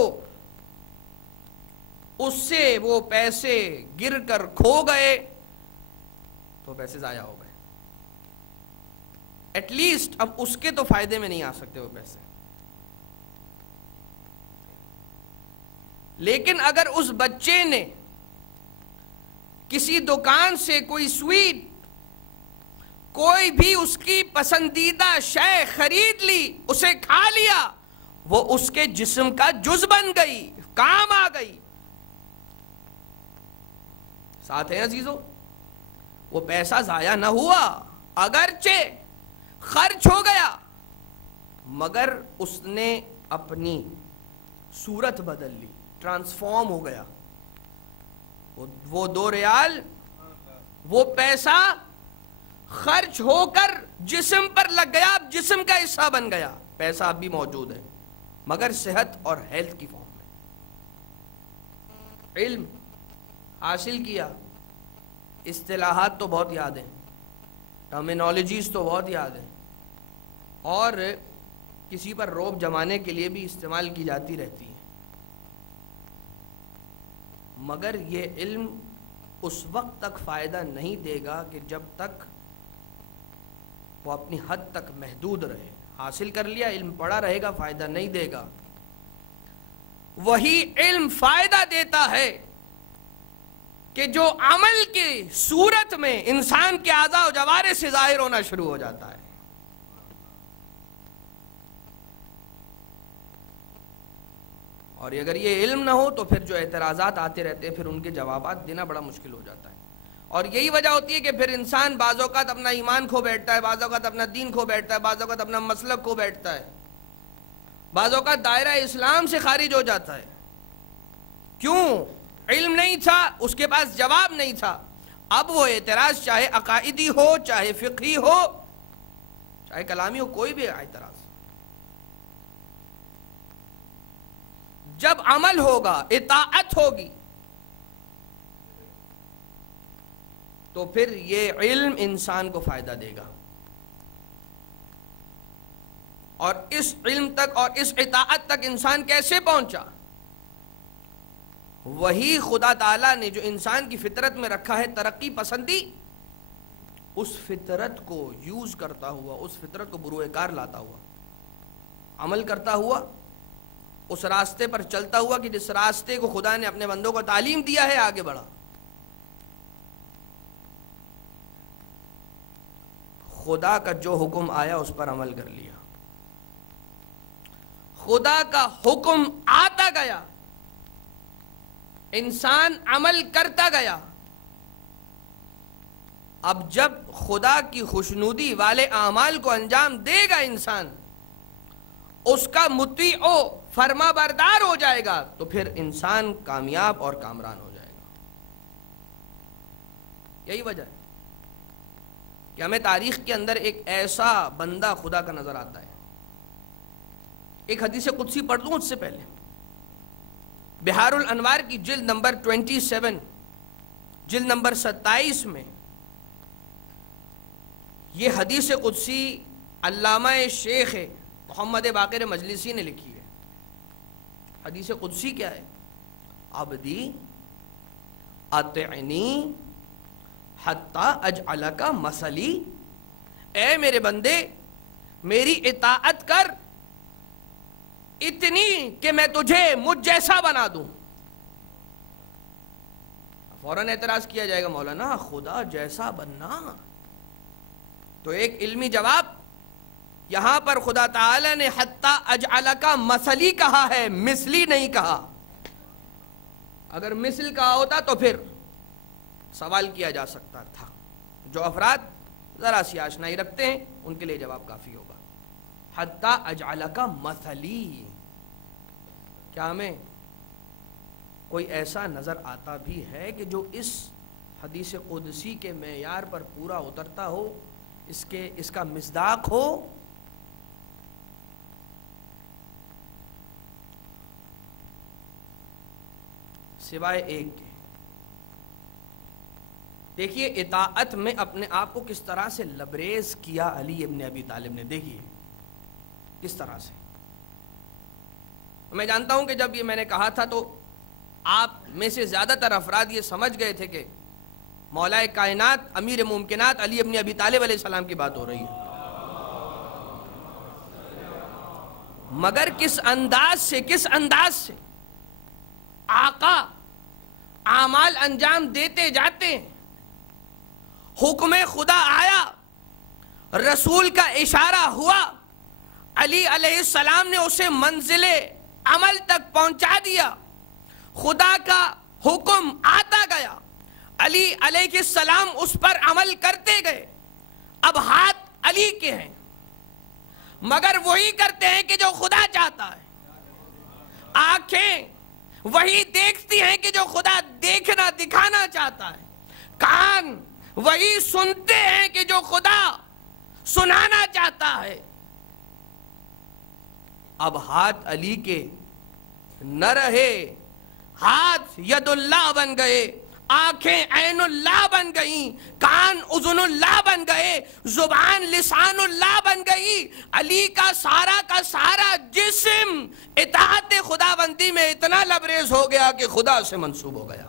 اس سے وہ پیسے گر کر کھو گئے تو پیسے ضائع ہو گئے، ایٹ لیسٹ اب اس کے تو فائدے میں نہیں آ سکتے وہ پیسے۔ لیکن اگر اس بچے نے کسی دکان سے کوئی سویٹ، کوئی بھی اس کی پسندیدہ شے خرید لی، اسے کھا لیا، وہ اس کے جسم کا جز بن گئی، کام آ گئی۔ ساتھ ہیں عزیزو، وہ پیسہ ضائع نہ ہوا، اگرچہ خرچ ہو گیا، مگر اس نے اپنی صورت بدل لی، ٹرانسفارم ہو گیا۔ وہ 2 ریال، وہ پیسہ خرچ ہو کر جسم پر لگ گیا، اب جسم کا حصہ بن گیا۔ پیسہ اب بھی موجود ہے مگر صحت اور ہیلتھ کی فارم میں۔ علم حاصل کیا، اصطلاحات تو بہت یاد ہیں، ٹرمینالوجیز تو بہت یاد ہیں، اور کسی پر رعب جمانے کے لیے بھی استعمال کی جاتی رہتی ہیں، مگر یہ علم اس وقت تک فائدہ نہیں دے گا کہ جب تک وہ اپنی حد تک محدود رہے۔ حاصل کر لیا، علم پڑا رہے گا، فائدہ نہیں دے گا۔ وہی علم فائدہ دیتا ہے کہ جو عمل کی صورت میں انسان کے اعضاء و جوارح سے ظاہر ہونا شروع ہو جاتا ہے. اور اگر یہ علم نہ ہو تو پھر جو اعتراضات آتے رہتے ہیں پھر ان کے جوابات دینا بڑا مشکل ہو جاتا ہے. اور یہی وجہ ہوتی ہے کہ پھر انسان بعض اوقات اپنا ایمان کھو بیٹھتا ہے، بعض اوقات اپنا دین کھو بیٹھتا ہے، بعض اوقات اپنا مسلک کھو بیٹھتا ہے، بعض اوقات دائرہ اسلام سے خارج ہو جاتا ہے. کیوں؟ علم نہیں تھا، اس کے پاس جواب نہیں تھا. اب وہ اعتراض چاہے عقائدی ہو، چاہے فقہی ہو، چاہے کلامی ہو، کوئی بھی اعتراض، جب عمل ہوگا، اطاعت ہوگی، تو پھر یہ علم انسان کو فائدہ دے گا. اور اس علم تک اور اس اطاعت تک انسان کیسے پہنچا؟ وہی خدا تعالیٰ نے جو انسان کی فطرت میں رکھا ہے ترقی پسندی، اس فطرت کو یوز کرتا ہوا، اس فطرت کو بروئے کار لاتا ہوا، عمل کرتا ہوا، اس راستے پر چلتا ہوا کہ جس راستے کو خدا نے اپنے بندوں کو تعلیم دیا ہے، آگے بڑھا. خدا کا جو حکم آیا اس پر عمل کر لیا. خدا کا حکم آتا گیا، انسان عمل کرتا گیا. اب جب خدا کی خوشنودی والے اعمال کو انجام دے گا انسان، اس کا مطیع و فرما بردار ہو جائے گا، تو پھر انسان کامیاب اور کامران ہو جائے گا. یہی وجہ ہے کہ ہمیں تاریخ کے اندر ایک ایسا بندہ خدا کا نظر آتا ہے. ایک حدیث قدسی پڑھ لوں اس سے پہلے. بحار الانوار کی جلد نمبر 27، جلد نمبر 27 میں یہ حدیث قدسی علامہ شیخ محمد باقر مجلسی نے لکھی ہے. حدیث قدسی کیا ہے؟ عبدی اطعنی حتی اجعلک مثلی، اے میرے بندے میری اطاعت کر اتنی کہ میں تجھے مجھ جیسا بنا دوں. فوراً اعتراض کیا جائے گا، مولانا خدا جیسا بننا، تو ایک علمی جواب، یہاں پر خدا تعالی نے حتی اجعلک مثلی کہا ہے، مثلی نہیں کہا. اگر مثل کہا ہوتا تو پھر سوال کیا جا سکتا تھا. جو افراد ذرا سی آشنائی رکھتے ہیں ان کے لیے جواب کافی ہوگا. حتی اجعلک مثلی، کیا ہمیں کوئی ایسا نظر آتا بھی ہے کہ جو اس حدیث قدسی کے معیار پر پورا اترتا ہو، اس کا مصداق ہو؟ سوائے ایک کے. دیکھیے اطاعت میں اپنے آپ کو کس طرح سے لبریز کیا علی ابن ابی طالب نے. دیکھیے کس طرح سے. میں جانتا ہوں کہ جب یہ میں نے کہا تھا تو آپ میں سے زیادہ تر افراد یہ سمجھ گئے تھے کہ مولا کائنات امیر ممکنات علی ابن ابی طالب علیہ السلام کی بات ہو رہی ہے. مگر کس انداز سے آقا اعمال انجام دیتے جاتے ہیں. حکم خدا آیا، رسول کا اشارہ ہوا، علی علیہ السلام نے اسے منزل عمل تک پہنچا دیا. خدا کا حکم آتا گیا، علی علیہ السلام اس پر عمل کرتے گئے. اب ہاتھ علی کے ہیں، مگر وہی کرتے ہیں کہ جو خدا چاہتا ہے. آنکھیں وہی دیکھتی ہیں کہ جو خدا دیکھنا دکھانا چاہتا ہے. کان وہی سنتے ہیں کہ جو خدا سنانا چاہتا ہے. اب ہاتھ علی کے نہ رہے، ہاتھ ید اللہ بن گئے، آنکھیں عین اللہ بن گئیں، کان اذن اللہ بن گئے، زبان لسان اللہ بن گئی. علی کا سارا جسم اطاعت خدا بندی میں اتنا لبریز ہو گیا کہ خدا سے منسوب ہو گیا.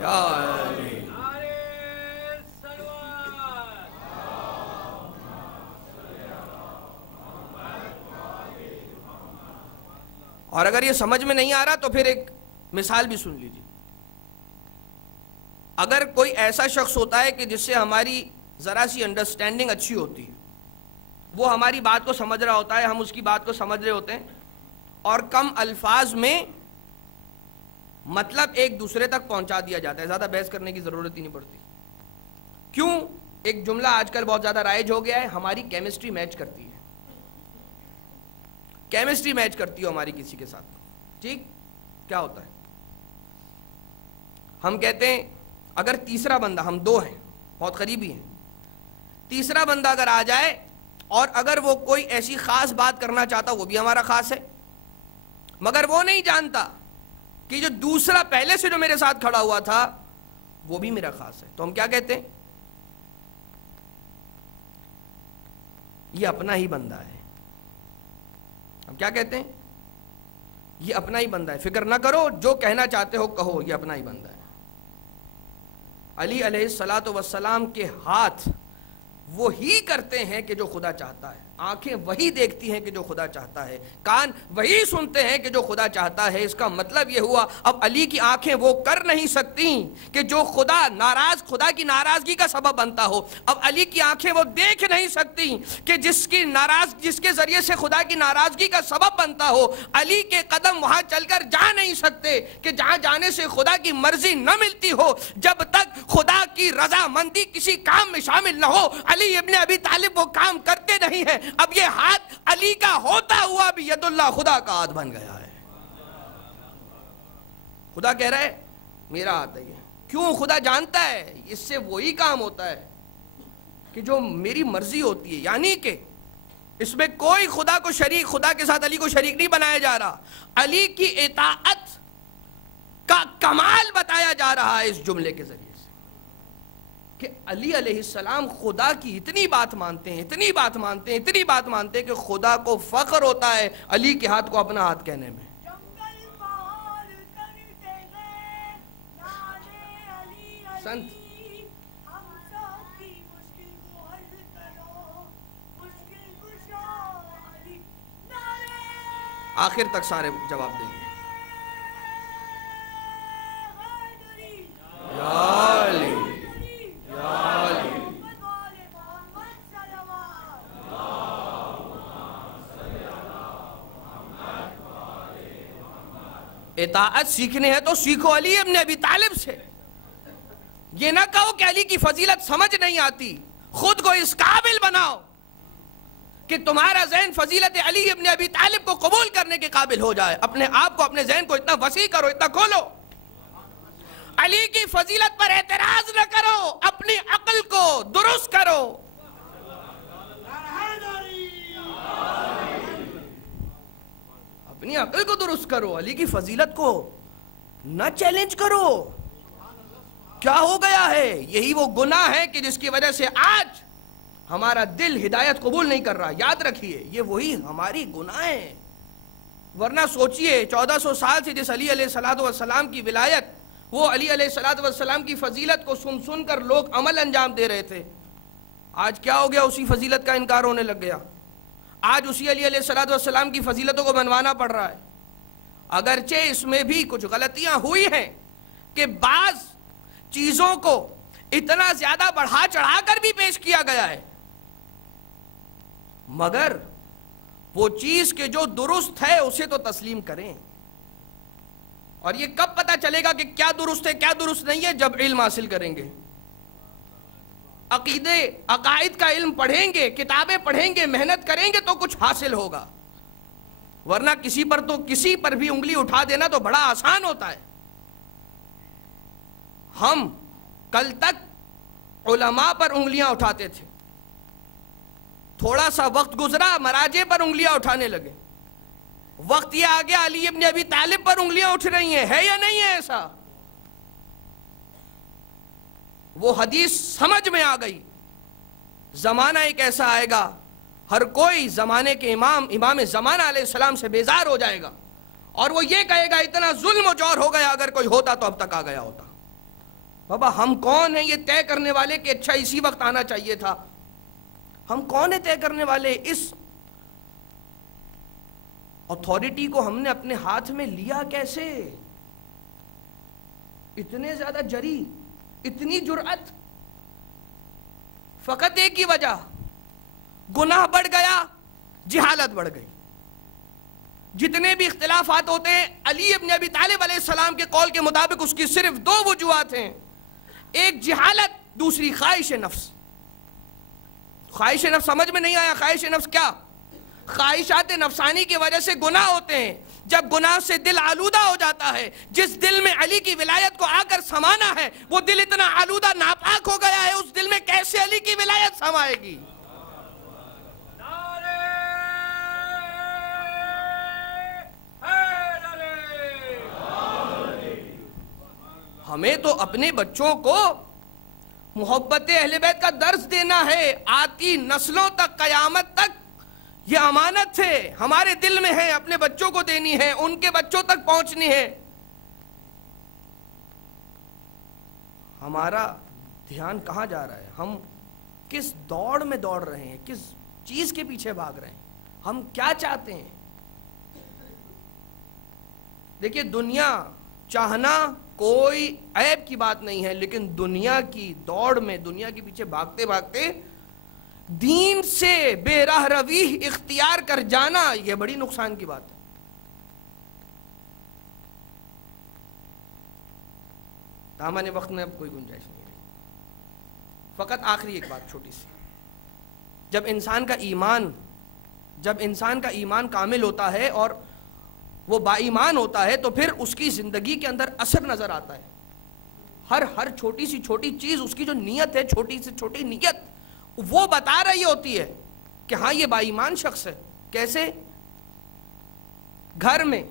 یا علی اور اگر یہ سمجھ میں نہیں آ رہا تو پھر ایک مثال بھی سن لیجیے. اگر کوئی ایسا شخص ہوتا ہے کہ جس سے ہماری ذرا سی انڈرسٹینڈنگ اچھی ہوتی ہے، وہ ہماری بات کو سمجھ رہا ہوتا ہے، ہم اس کی بات کو سمجھ رہے ہوتے ہیں، اور کم الفاظ میں مطلب ایک دوسرے تک پہنچا دیا جاتا ہے، زیادہ بحث کرنے کی ضرورت ہی نہیں پڑتی. کیوں؟ ایک جملہ آج کل بہت زیادہ رائج ہو گیا ہے، ہماری کیمسٹری میچ کرتی ہے. کیمسٹری میچ کرتی ہو ہماری کسی کے ساتھ. ٹھیک، کیا ہوتا ہے؟ ہم کہتے ہیں اگر تیسرا بندہ، ہم دو ہیں بہت قریبی ہیں، تیسرا بندہ اگر آ جائے اور اگر وہ کوئی ایسی خاص بات کرنا چاہتا، وہ بھی ہمارا خاص ہے، مگر وہ نہیں جانتا کہ جو دوسرا پہلے سے جو میرے ساتھ کھڑا ہوا تھا وہ بھی میرا خاص ہے، تو ہم کیا کہتے ہیں؟ یہ اپنا ہی بندہ ہے. ہم کیا کہتے ہیں؟ یہ اپنا ہی بندہ ہے، فکر نہ کرو، جو کہنا چاہتے ہو کہو، یہ اپنا ہی بندہ ہے. علی علیہ الصلاۃ والسلام کے ہاتھ وہی کرتے ہیں کہ جو خدا چاہتا ہے، آنکھیں وہی دیکھتی ہیں کہ جو خدا چاہتا ہے، کان وہی سنتے ہیں کہ جو خدا چاہتا ہے. اس کا مطلب یہ ہوا اب علی کی آنکھیں وہ کر نہیں سکتی کہ جو خدا کی ناراضگی کا سبب بنتا ہو. اب علی کی آنکھیں وہ دیکھ نہیں سکتی کہ جس کے ذریعے سے خدا کی ناراضگی کا سبب بنتا ہو. علی کے قدم وہاں چل کر جا نہیں سکتے کہ جہاں جانے سے خدا کی مرضی نہ ملتی ہو. جب تک خدا کی رضامندی کسی کام میں شامل نہ ہو، علی ابن ابی طالب وہ کام کرتے نہیں ہیں. اب یہ ہاتھ علی کا ہوتا ہوا بھی ید اللہ خدا کا ہاتھ بن گیا ہے. خدا کہہ رہا ہے میرا ہاتھ ہے. کیوں؟ خدا جانتا ہے اس سے وہی کام ہوتا ہے کہ جو میری مرضی ہوتی ہے، یعنی کہ اس میں کوئی خدا کے ساتھ علی کو شریک نہیں بنایا جا رہا. علی کی اطاعت کا کمال بتایا جا رہا ہے اس جملے کے ذریعے سے کہ علی علیہ السلام خدا کی اتنی بات مانتے ہیں کہ خدا کو فخر ہوتا ہے علی کے ہاتھ کو اپنا ہاتھ کہنے میں. سنت آخر تک سارے جواب دیں گے. یا علی یا علی. اطاعت سیکھنے ہے تو سیکھو علی ابن ابی طالب سے. یہ نہ کہو کہ علی کی فضیلت سمجھ نہیں آتی، خود کو اس قابل بناؤ کہ تمہارا ذہن فضیلت علی ابن ابی طالب کو قبول کرنے کے قابل ہو جائے. اپنے آپ کو، اپنے ذہن کو اتنا وسیع کرو، اتنا کھولو. علی کی فضیلت پر اعتراض نہ کرو، اپنی عقل کو درست کرو. اپنی عقل کو درست کرو، علی کی فضیلت کو نہ چیلنج کرو. کیا ہو گیا ہے؟ یہی وہ گناہ ہے کہ جس کی وجہ سے آج ہمارا دل ہدایت قبول نہیں کر رہا. یاد رکھیے یہ وہی ہماری گناہ ہیں. ورنہ سوچئے 1400 سال سے جس علی علیہ السلام کی ولایت، وہ علی علیہ السلام کی فضیلت کو سن کر لوگ عمل انجام دے رہے تھے، آج کیا ہو گیا؟ اسی فضیلت کا انکار ہونے لگ گیا. آج اسی علی علیہ السلام کی فضیلتوں کو منوانا پڑ رہا ہے. اگرچہ اس میں بھی کچھ غلطیاں ہوئی ہیں کہ بعض چیزوں کو اتنا زیادہ بڑھا چڑھا کر بھی پیش کیا گیا ہے، مگر وہ چیز کے جو درست ہے اسے تو تسلیم کریں. اور یہ کب پتہ چلے گا کہ کیا درست ہے کیا درست نہیں ہے؟ جب علم حاصل کریں گے، عقائد کا علم پڑھیں گے، کتابیں پڑھیں گے، محنت کریں گے تو کچھ حاصل ہوگا. ورنہ کسی پر بھی انگلی اٹھا دینا تو بڑا آسان ہوتا ہے. ہم کل تک علماء پر انگلیاں اٹھاتے تھے، تھوڑا سا وقت گزرا مراجع پر انگلیاں اٹھانے لگے. وقت یہ آ گیا علی ابن ابی طالب پر انگلیاں اٹھ رہی ہیں. ہے یا نہیں ہے ایسا؟ وہ حدیث سمجھ میں آ گئی. زمانہ ایک ایسا آئے گا ہر کوئی زمانے کے امام زمانہ علیہ السلام سے بیزار ہو جائے گا اور وہ یہ کہے گا اتنا ظلم و جور ہو گیا، اگر کوئی ہوتا تو اب تک آ گیا ہوتا. بابا ہم کون ہیں یہ طے کرنے والے کہ اچھا اسی وقت آنا چاہیے تھا؟ ہم کون ہیں طے کرنے والے؟ اس اتھارٹی کو ہم نے اپنے ہاتھ میں لیا کیسے؟ اتنے زیادہ جری، اتنی جرأت، فقط ایک ہی وجہ، گناہ بڑھ گیا، جہالت بڑھ گئی۔ جتنے بھی اختلافات ہوتے ہیں، علی ابن ابی طالب علیہ السلام کے قول کے مطابق اس کی صرف دو وجوہات ہیں، ایک جہالت، دوسری خواہش نفس۔ خواہش نفس سمجھ میں نہیں آیا؟ خواہش نفس کیا؟ خواہشات نفسانی کی وجہ سے گناہ ہوتے ہیں۔ جب گناہ سے دل آلودہ ہو جاتا ہے، جس دل میں علی کی ولایت کو آ کر سمانا ہے وہ دل اتنا آلودہ ناپاک ہو گیا ہے، اس دل میں کیسے علی کی ولایت سمائے گی؟ ہمیں تو اپنے بچوں کو محبت اہل بیت کا درس دینا ہے، آتی نسلوں تک، قیامت تک یہ امانت ہے، ہمارے دل میں ہے، اپنے بچوں کو دینی ہے، ان کے بچوں تک پہنچنی ہے۔ ہمارا دھیان کہاں جا رہا ہے؟ ہم کس دوڑ میں دوڑ رہے ہیں؟ کس چیز کے پیچھے بھاگ رہے ہیں؟ ہم کیا چاہتے ہیں؟ دیکھیے، دنیا چاہنا کوئی عیب کی بات نہیں ہے، لیکن دنیا کی دوڑ میں، دنیا کے پیچھے بھاگتے بھاگتے دین سے بے راہ روی اختیار کر جانا، یہ بڑی نقصان کی بات ہے۔ دامن وقت میں اب کوئی گنجائش نہیں رہی، فقط آخری ایک بات چھوٹی سی۔ جب انسان کا ایمان کامل ہوتا ہے اور وہ با ایمان ہوتا ہے تو پھر اس کی زندگی کے اندر اثر نظر آتا ہے۔ ہر چھوٹی سی چھوٹی چیز، اس کی جو نیت ہے، چھوٹی سے چھوٹی نیت، وہ بتا رہی ہوتی ہے کہ ہاں یہ با ایمان شخص ہے۔ کیسے؟ گھر میں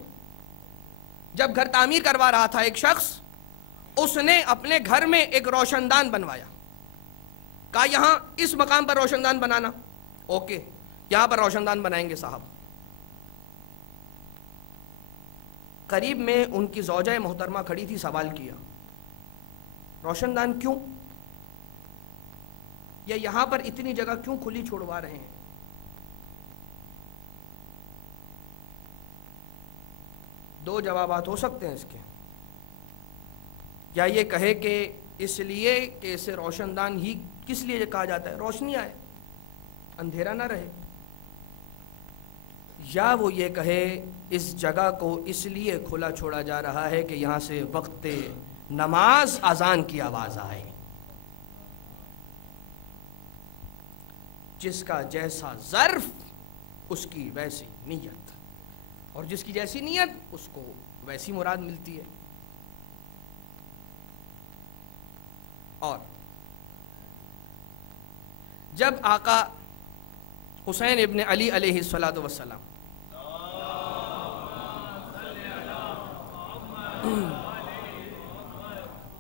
جب گھر تعمیر کروا رہا تھا ایک شخص، اس نے اپنے گھر میں ایک روشن دان بنوایا، کہا یہاں اس مقام پر روشن دان بنانا، اوکے یہاں پر روشن دان بنائیں گے صاحب۔ قریب میں ان کی زوجہ محترمہ کھڑی تھی، سوال کیا روشن دان کیوں؟ یا یہاں پر اتنی جگہ کیوں کھلی چھوڑوا رہے ہیں؟ دو جوابات ہو سکتے ہیں اس کے، یا یہ کہے کہ اس لیے کہ اسے روشن دان ہی کس لیے کہا جاتا ہے؟ روشنی آئے، اندھیرا نہ رہے۔ یا وہ یہ کہے اس جگہ کو اس لیے کھلا چھوڑا جا رہا ہے کہ یہاں سے وقت نماز اذان کی آواز آئے۔ جس کا جیسا ظرف اس کی ویسی نیت، اور جس کی جیسی نیت اس کو ویسی مراد ملتی ہے۔ اور جب آقا حسین ابن علی علیہ السلام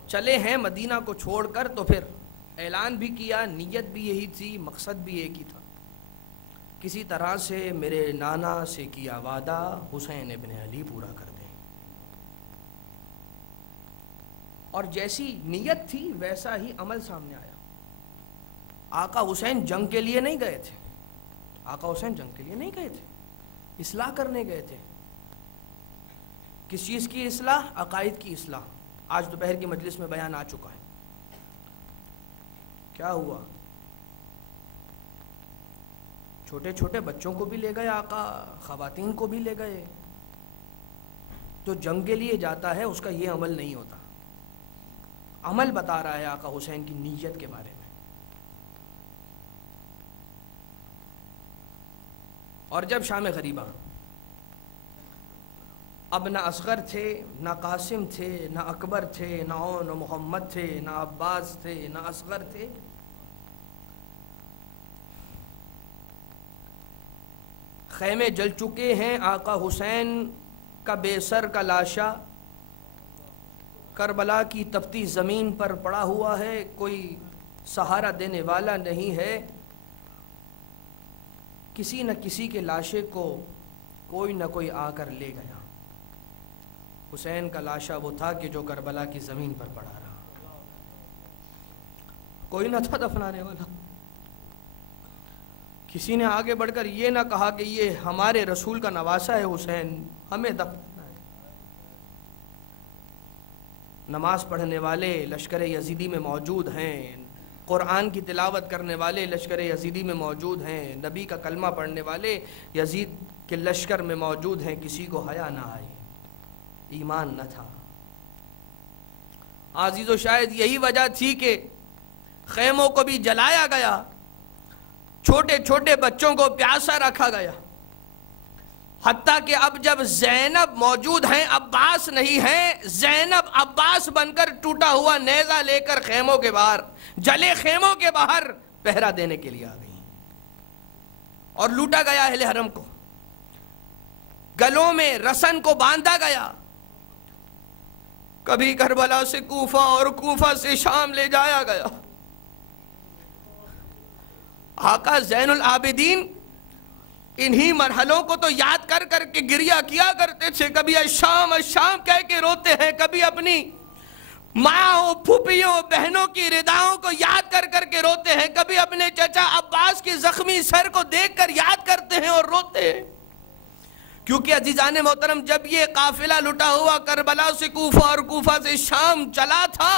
چلے ہیں مدینہ کو چھوڑ کر، تو پھر اعلان بھی کیا، نیت بھی یہی تھی، مقصد بھی ایک ہی تھا، کسی طرح سے میرے نانا سے کیا وعدہ حسین ابن علی پورا کر دیں۔ اور جیسی نیت تھی ویسا ہی عمل سامنے آیا۔ آقا حسین جنگ کے لیے نہیں گئے تھے، آقا حسین جنگ کے لیے نہیں گئے تھے، اصلاح کرنے گئے تھے۔ کس چیز کی اصلاح؟ عقائد کی اصلاح۔ آج دوپہر کی مجلس میں بیان آ چکا ہے۔ کیا ہوا؟ چھوٹے چھوٹے بچوں کو بھی لے گئے آقا، خواتین کو بھی لے گئے۔ جو جنگ کے لیے جاتا ہے اس کا یہ عمل نہیں ہوتا۔ عمل بتا رہا ہے آقا حسین کی نیت کے بارے میں۔ اور جب شام غریبہ، اب نہ اصغر تھے، نہ قاسم تھے، نہ اکبر تھے، نہ نہ محمد تھے، نہ عباس تھے، نہ اصغر تھے، خیمے جل چکے ہیں، آقا حسین کا بے سر کا لاشا کربلا کی تپتی زمین پر پڑا ہوا ہے، کوئی سہارا دینے والا نہیں ہے۔ کسی نہ کسی کے لاشے کو کوئی نہ کوئی آ کر لے گیا۔ حسین کا لاشا وہ تھا کہ جو کربلا کی زمین پر پڑا رہا، کوئی نہ تھا دفنانے والا۔ کسی نے آگے بڑھ کر یہ نہ کہا کہ یہ ہمارے رسول کا نواسہ ہے حسین، ہمیں دفنانا ہے۔ نماز پڑھنے والے لشکر یزیدی میں موجود ہیں، قرآن کی تلاوت کرنے والے لشکر یزیدی میں موجود ہیں، نبی کا کلمہ پڑھنے والے یزید کے لشکر میں موجود ہیں، کسی کو حیا نہ آئی، ایمان نہ تھا۔ عزیزو شاید یہی وجہ تھی کہ خیموں کو بھی جلایا گیا، چھوٹے چھوٹے بچوں کو پیاسا رکھا گیا، حتیٰ کہ اب جب زینب موجود ہیں، عباس نہیں ہیں، زینب عباس بن کر ٹوٹا ہوا نیزہ لے کر خیموں کے باہر، جلے خیموں کے باہر پہرا دینے کے لیے آ گئی، اور لوٹا گیا اہل حرم کو، گلوں میں رسن کو باندھا گیا، کبھی کربلا سے کوفہ اور کوفہ سے شام لے جایا گیا۔ آقا زین العابدین انہی مرحلوں کو تو یاد کر کر کے گریہ کیا کرتے تھے، کبھی الشام الشام کہہ کے روتے ہیں، کبھی اپنی ماں پھوپھیوں بہنوں کی رداؤں کو یاد کر کر کے روتے ہیں، کبھی اپنے چچا عباس کے زخمی سر کو دیکھ کر یاد کرتے ہیں اور روتے ہیں، کیونکہ عزیزان محترم جب یہ قافلہ لٹا ہوا کربلا سے کوفہ اور کوفہ سے شام چلا تھا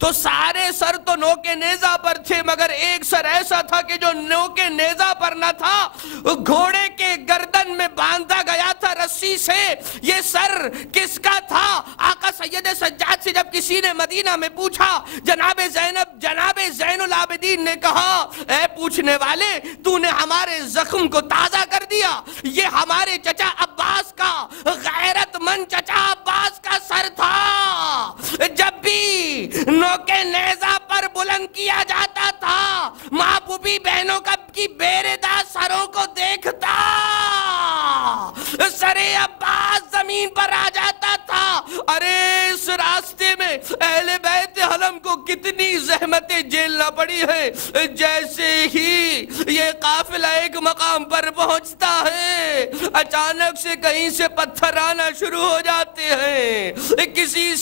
تو سارے سر تو نوکے نیزہ پر تھے، مگر ایک سر ایسا تھا کہ جو نوکے نیزہ پر نہ تھا، گھوڑے کے گردن میں باندھا گیا تھا رسی سے۔ یہ سر کس کا تھا؟ آقا سید سجاد سے جب کسی نے مدینہ میں پوچھا، جناب زین العابدین نے کہا، اے پوچھنے والے، تو نے ہمارے زخم کو تازہ کر دیا، یہ ہمارے چچا عباس کا، غیرت مند چچا عباس کا سر تھا۔ جب بھی نوکے نیزہ پر بلند کیا جاتا تھا، ماں پوپھی بہنوں کی بیردہ سروں کو دیکھتا، سر عباس زمین پر آ جاتا تھا۔ ارے اس راستے میں اہل بیت حرم کو کتنی زحمتیں جھیلنا پڑی ہے۔ جیسے ہی یہ قافلہ ایک مقام پر پہنچتا ہے، اچانک سے کہیں سے پتھر آنا شروع ہو جاتے ہیں،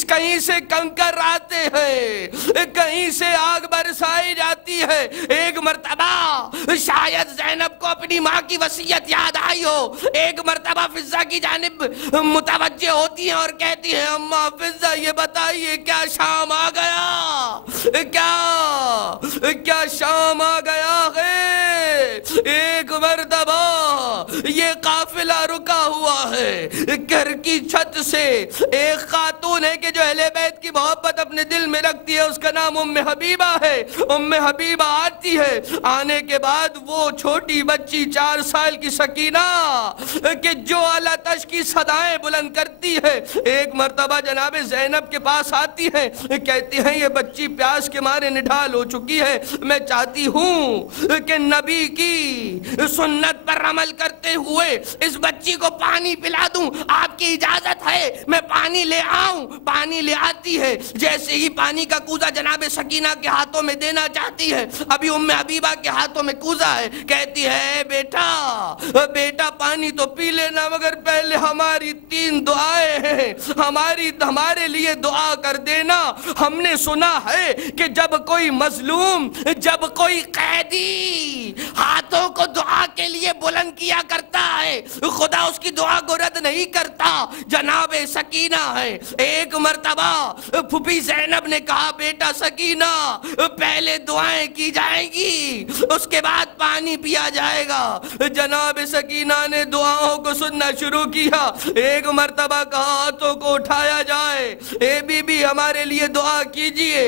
کہیں سے کنکر آتے ہیں، کہیں سے آگ برسائی جاتی ہے۔ ایک مرتبہ شاید زینب کو اپنی ماں کی وصیت یاد آئی ہو، ایک مرتبہ فضہ کی جانب متوجہ ہوتی ہیں اور کہتی ہیں، اماں فضہ یہ بتائیے کیا شام آ گیا؟ کیا شام آ گیا ہے؟ ایک مرتبہ یہ قافلہ رکا ہوا ہے، گھر کی چھت سے ایک خاتون ہے کہ جو اہل بیت کی محبت اپنے دل میں رکھتی ہے، اس کا نام ام حبیبہ ہے۔ ام حبیبہ آتی ہے، آنے کے بعد وہ چھوٹی بچی 4 سال کی سکینہ کہ جو اعلیٰ تش کی صدائیں بلند کرتی ہے، ایک مرتبہ جناب زینب کے پاس آتی ہے، کہتی ہیں یہ بچی پیاس کے مارے نڈھال ہو چکی ہے، میں چاہتی ہوں کہ نبی کی سنت پر عمل کرتے ہوئے اس بچی کو پانی پلا دوں، آپ کی اجازت ہے میں پانی لے آؤں؟ پانی لے آتی ہے، جیسے ہی پانی کا کوزہ جناب سکینہ کے ہاتھوں میں دینا چاہتی ہے، ابھی ام حبیبہ کے ہاتھوں میں کوزہ ہے، کہتی ہے بیٹا پانی تو پی لینا، مگر پہلے ہماری 3 دعائیں ہیں، ہمارے لیے دعا کر دینا۔ ہم نے سنا ہے کہ جب کوئی مظلوم، جب کوئی قیدی ہاتھوں کو دعا کے لیے بلند کیا کرتا ہے، خدا اس کی دعا کو رد نہیں کرتا۔ جناب سکینہ ہے، ایک مرتبہ پھوپھی زینب نے کہا، بیٹا سکینہ پہلے دعائیں کی جائیں گی، اس کے بعد پانی پیا جائے گا۔ جناب سکینہ نے دعاؤں کو سننا شروع کیا، ایک مرتبہ کہا ہاتھوں کو اٹھایا جائے، اے بی بی ہمارے لیے دعا کیجئے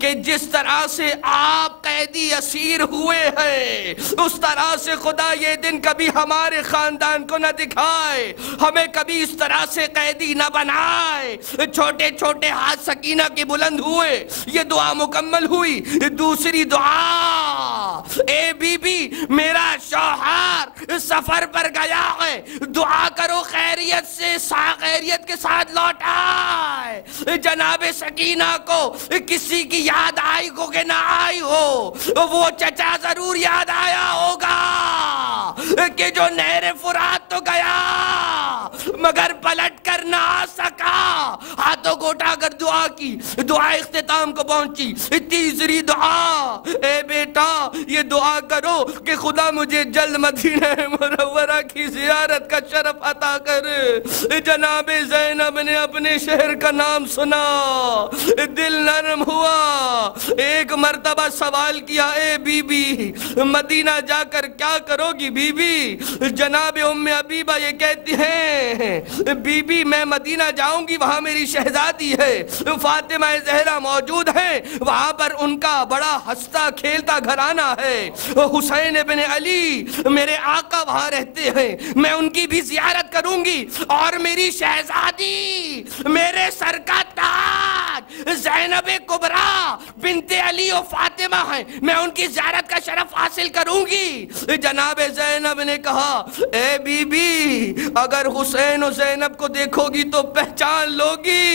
کہ جس طرح سے آپ قیدی اسیر ہوئے ہیں، اس طرح سے خدا یہ دن کبھی ہمارے خاندان کو نہ دکھائے، ہمیں کبھی اس طرح سے قیدی نہ بنائے۔ چھوٹے چھوٹے ہاتھ سکینہ کے بلند ہوئے، یہ دعا مکمل ہوئی۔ دوسری دعا، اے بی بی میرا شوہر سفر پر گیا ہے، دعا کرو خیریت کے ساتھ لوٹ آئے۔ جناب سکینہ کو کسی کی یاد آئی ہو کہ نہ آئی ہو، وہ چچا ضرور یاد آیا ہوگا کہ جو نہر فرات تو گیا مگر پلٹ کر نہ آ سکا، ہاتھوں کو اٹھا کر دعا کی، دعا اختتام کو پہنچی، تیسری دعا، اے بیٹا یہ دعا کرو کہ خدا مجھے جلد مدینہ منورہ کی زیارت کا شرف عطا کر۔ جناب زینب نے اپنے شہر کا نام سنا، دل نرم ہوا، ایک مرتبہ سوال کیا، اے بی بی مدینہ جا کر کیا کرو گی بی بی؟ جناب ام حبیبہ یہ کہتی ہیں، بی بی میں مدینہ جاؤں گی، وہاں میری شہزادی ہے فاطمہ زہرا موجود ہے، وہاں پر ان کا بڑا ہنستا کھیلتا گھرانہ ہے، حسین ابن علی میرے آقا وہاں رہتے ہیں، میں ان کی بھی زیارت کروں گی، اور میری شہزادی میرے سر کا تاج زینب کبریٰ بنت علی و فاطمہ ہیں، میں ان کی زیارت کا شرف حاصل کروں گی۔ جناب زینب نے کہا، اے بی بی اگر حسین و زینب کو دیکھو گی تو پہچان لوگی۔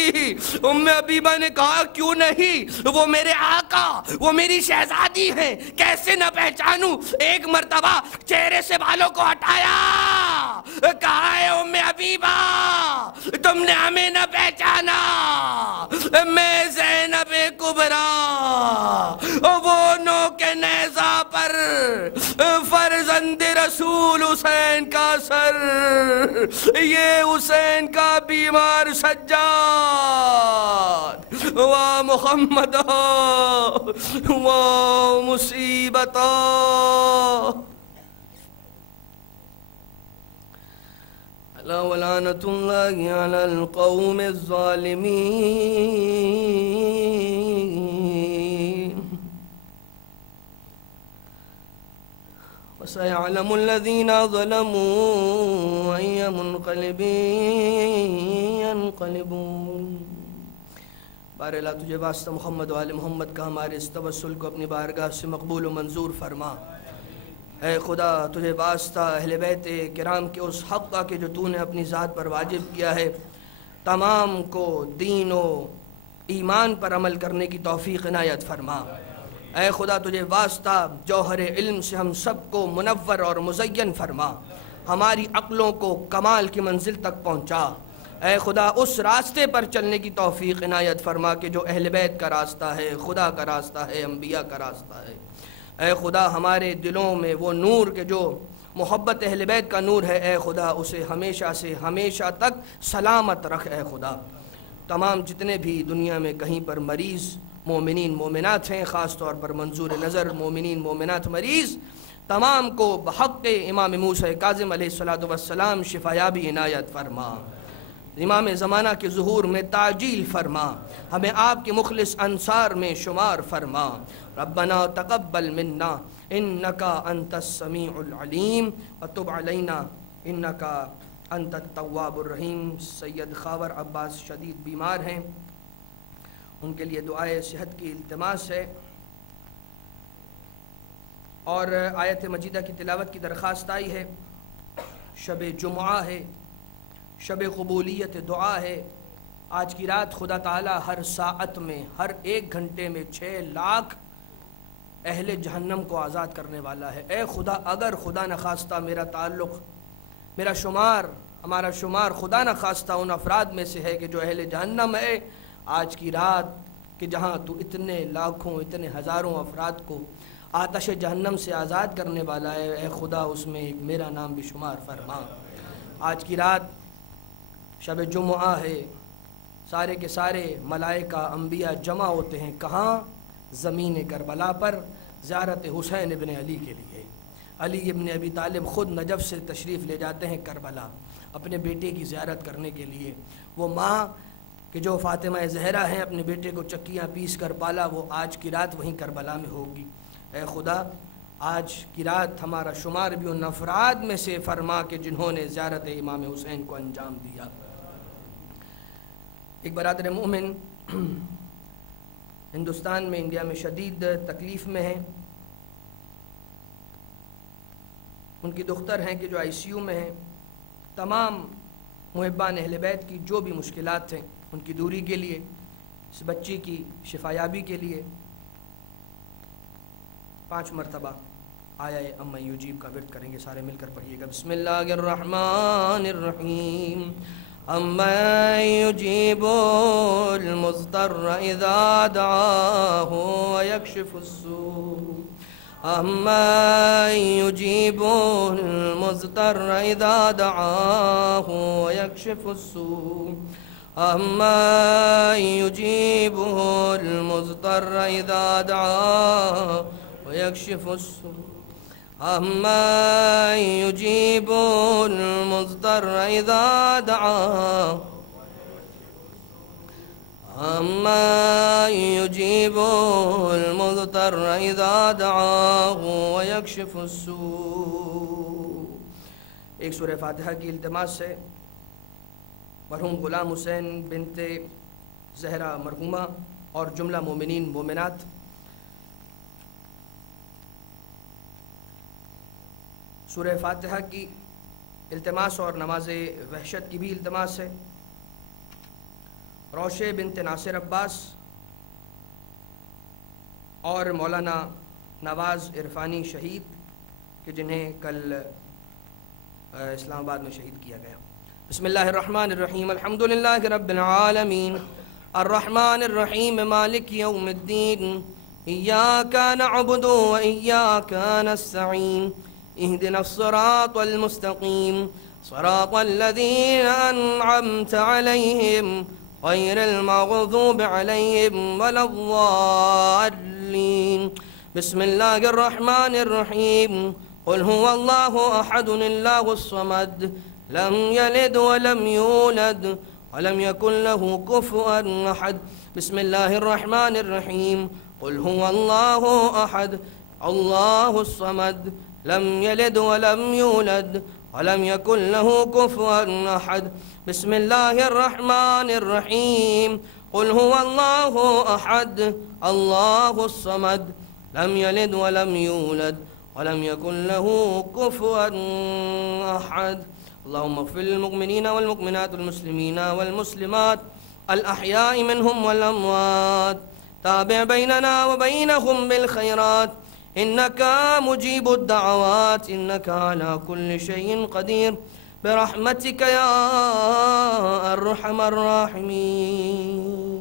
ام حبیبہ نے کہا کیوں نہیں، وہ میرے آقا، وہ میری شہزادی ہیں، کیسے نہ پہچانوں؟ ایک مرتبہ چہرے سے بالوں کو ہٹایا، کہا ہے ام حبیبہ تم نے ہمیں نہ پہچانا، میں زینب کبریٰ، وہ نوک نیزہ پر فرزند رسول حسین کا سر، یہ حسین کا بیمار سجاد، وا محمد وا مصیبت، ولعنۃ اللہ علی القوم الظالمین، وسيعلم الذين ظلموا أي منقلب ينقلبون۔ بار اللہ تجھے واسطہ محمد و آل محمد کا ہمارے اس توسل کو اپنی بارگاہ سے مقبول و منظور فرما۔ اے خدا تجھے واسطہ اہل بیت کرام کے اس حق کا کہ جو تو نے اپنی ذات پر واجب کیا ہے، تمام کو دین و ایمان پر عمل کرنے کی توفیق عنایت فرما۔ اے خدا تجھے واسطہ جوہر علم سے ہم سب کو منور اور مزین فرما، ہماری عقلوں کو کمال کی منزل تک پہنچا۔ اے خدا اس راستے پر چلنے کی توفیق عنایت فرما کہ جو اہل بیت کا راستہ ہے، خدا کا راستہ ہے، انبیاء کا راستہ ہے۔ اے خدا ہمارے دلوں میں وہ نور کہ جو محبت اہل بیت کا نور ہے، اے خدا اسے ہمیشہ سے ہمیشہ تک سلامت رکھ۔ اے خدا تمام جتنے بھی دنیا میں کہیں پر مریض مومنین مومنات ہیں، خاص طور پر منظور نظر مومنین مومنات مریض، تمام کو بحق امام موسیٰ کاظم علیہ السلام شفایابی عنایت فرما۔ امام زمانہ کے ظہور میں تعجیل فرما، ہمیں آپ کے مخلص انصار میں شمار فرما۔ ربنا تقبل منا انکا انت السمیع العلیم وتب علینا انکا انت التواب الرحیم۔ سید خاور عباس شدید بیمار ہیں، ان کے لیے دعائے صحت کی التماس ہے، اور آیت مجیدہ کی تلاوت کی درخواست آئی ہے۔ شب جمعہ ہے، شب قبولیت دعا ہے۔ آج کی رات خدا تعالیٰ ہر ساعت میں، ہر ایک گھنٹے میں 6 لاکھ اہل جہنم کو آزاد کرنے والا ہے۔ اے خدا اگر خدا نخواستہ میرا تعلق، میرا شمار، ہمارا شمار خدا نخواستہ ان افراد میں سے ہے کہ جو اہل جہنم ہے، آج کی رات کہ جہاں تو اتنے لاکھوں اتنے ہزاروں افراد کو آتش جہنم سے آزاد کرنے والا ہے، اے خدا اس میں ایک میرا نام بھی شمار فرما۔ آج کی رات شب جمعہ ہے، سارے کے سارے ملائکہ انبیاء جمع ہوتے ہیں، کہاں؟ زمین کربلا پر زیارت حسین ابن علی کے لیے۔ علی ابن ابی طالب خود نجف سے تشریف لے جاتے ہیں کربلا اپنے بیٹے کی زیارت کرنے کے لیے۔ وہ ماں کہ جو فاطمہ زہرا ہیں، اپنے بیٹے کو چکیاں پیس کر پالا، وہ آج کی رات وہیں کربلا میں ہوگی۔ اے خدا آج کی رات ہمارا شمار بھی ان افراد میں سے فرما کہ جنہوں نے زیارت امام حسین کو انجام دیا۔ ایک برادر مومن ہندوستان میں، انڈیا میں شدید تکلیف میں ہیں۔ ان کی دختر ہیں کہ جو آئی سی یو میں ہیں۔ تمام محبان اہل بیت کی جو بھی مشکلات ہیں ان کی دوری کے لیے، اس بچی کی شفایابی کے لیے 5 مرتبہ آیا اما یجیب کا ورد کریں گے، سارے مل کر پڑھیے گا۔ بسم اللہ الرحمن الرحیم، أَمَّن يُجِيبُ الْمُضْطَرَّ إِذَا دَعَاهُ وَيَكْشِفُ السُّوءَ أَمَّن يُجِيبُ الْمُضْطَرَّ إِذَا دَعَاهُ وَيَكْشِفُ السُّوءَ أَمَّن يُجِيبُ الْمُضْطَرَّ إِذَا دَعَاهُ وَيَكْشِفُ السُّوءَ أَمَّن يُجِيبُ الْمُضْطَرَّ إِذَا دَعَاهُ أَمَّن يُجِيبُ الْمُضْطَرَّ إِذَا دَعَاهُ وَيَكْشِفُ السُّوءَ۔ ایک سورہ فاتحہ کی التماس سے مرحوم غلام حسین بنت زہرا مرحومہ اور جملہ مومنین مومنات سورہ فاتحہ کی التماس اور نماز وحشت کی بھی التماس ہے۔ روشے بنت ناصر عباس اور مولانا نواز عرفانی شہید کہ جنہیں کل اسلام آباد میں شہید کیا گیا۔ بسم اللہ الرحمن الرحیم، الحمدللہ رب العالمین، الرحمن الرحیم، مالک یوم الدین، ایاک نعبد و ایاک نستعین، اہدنا الصراط المستقیم، صراط الذین انعمت علیہم غیر المغضوب علیہم ولا الضالین۔ بسم اللہ الرحمن الرحیم، قل هو اللہ احد اللہ الصمد، لم یلد ولم یولد ولم یکن له کفوا احد۔ بسم اللہ الرحمن الرحیم، قل هو اللہ احد اللہ الصمد، لم یلد ولم یولد ولم یکن له کفوا احد۔ بسم اللہ الرحمن الرحیم، قل هو اللہ احد اللہ الصمد، لم یلد ولم یولد ولم یکن له کفوا احد۔ اللهم اغفر للمؤمنین والمؤمنات والمسلمین والمسلمات الأحياء منهم والأموات، تابع بيننا وبينهم بالخيرات إنك مجيب الدعوات، إنك على كل شيء قدير، برحمتك يا أرحم الراحمين۔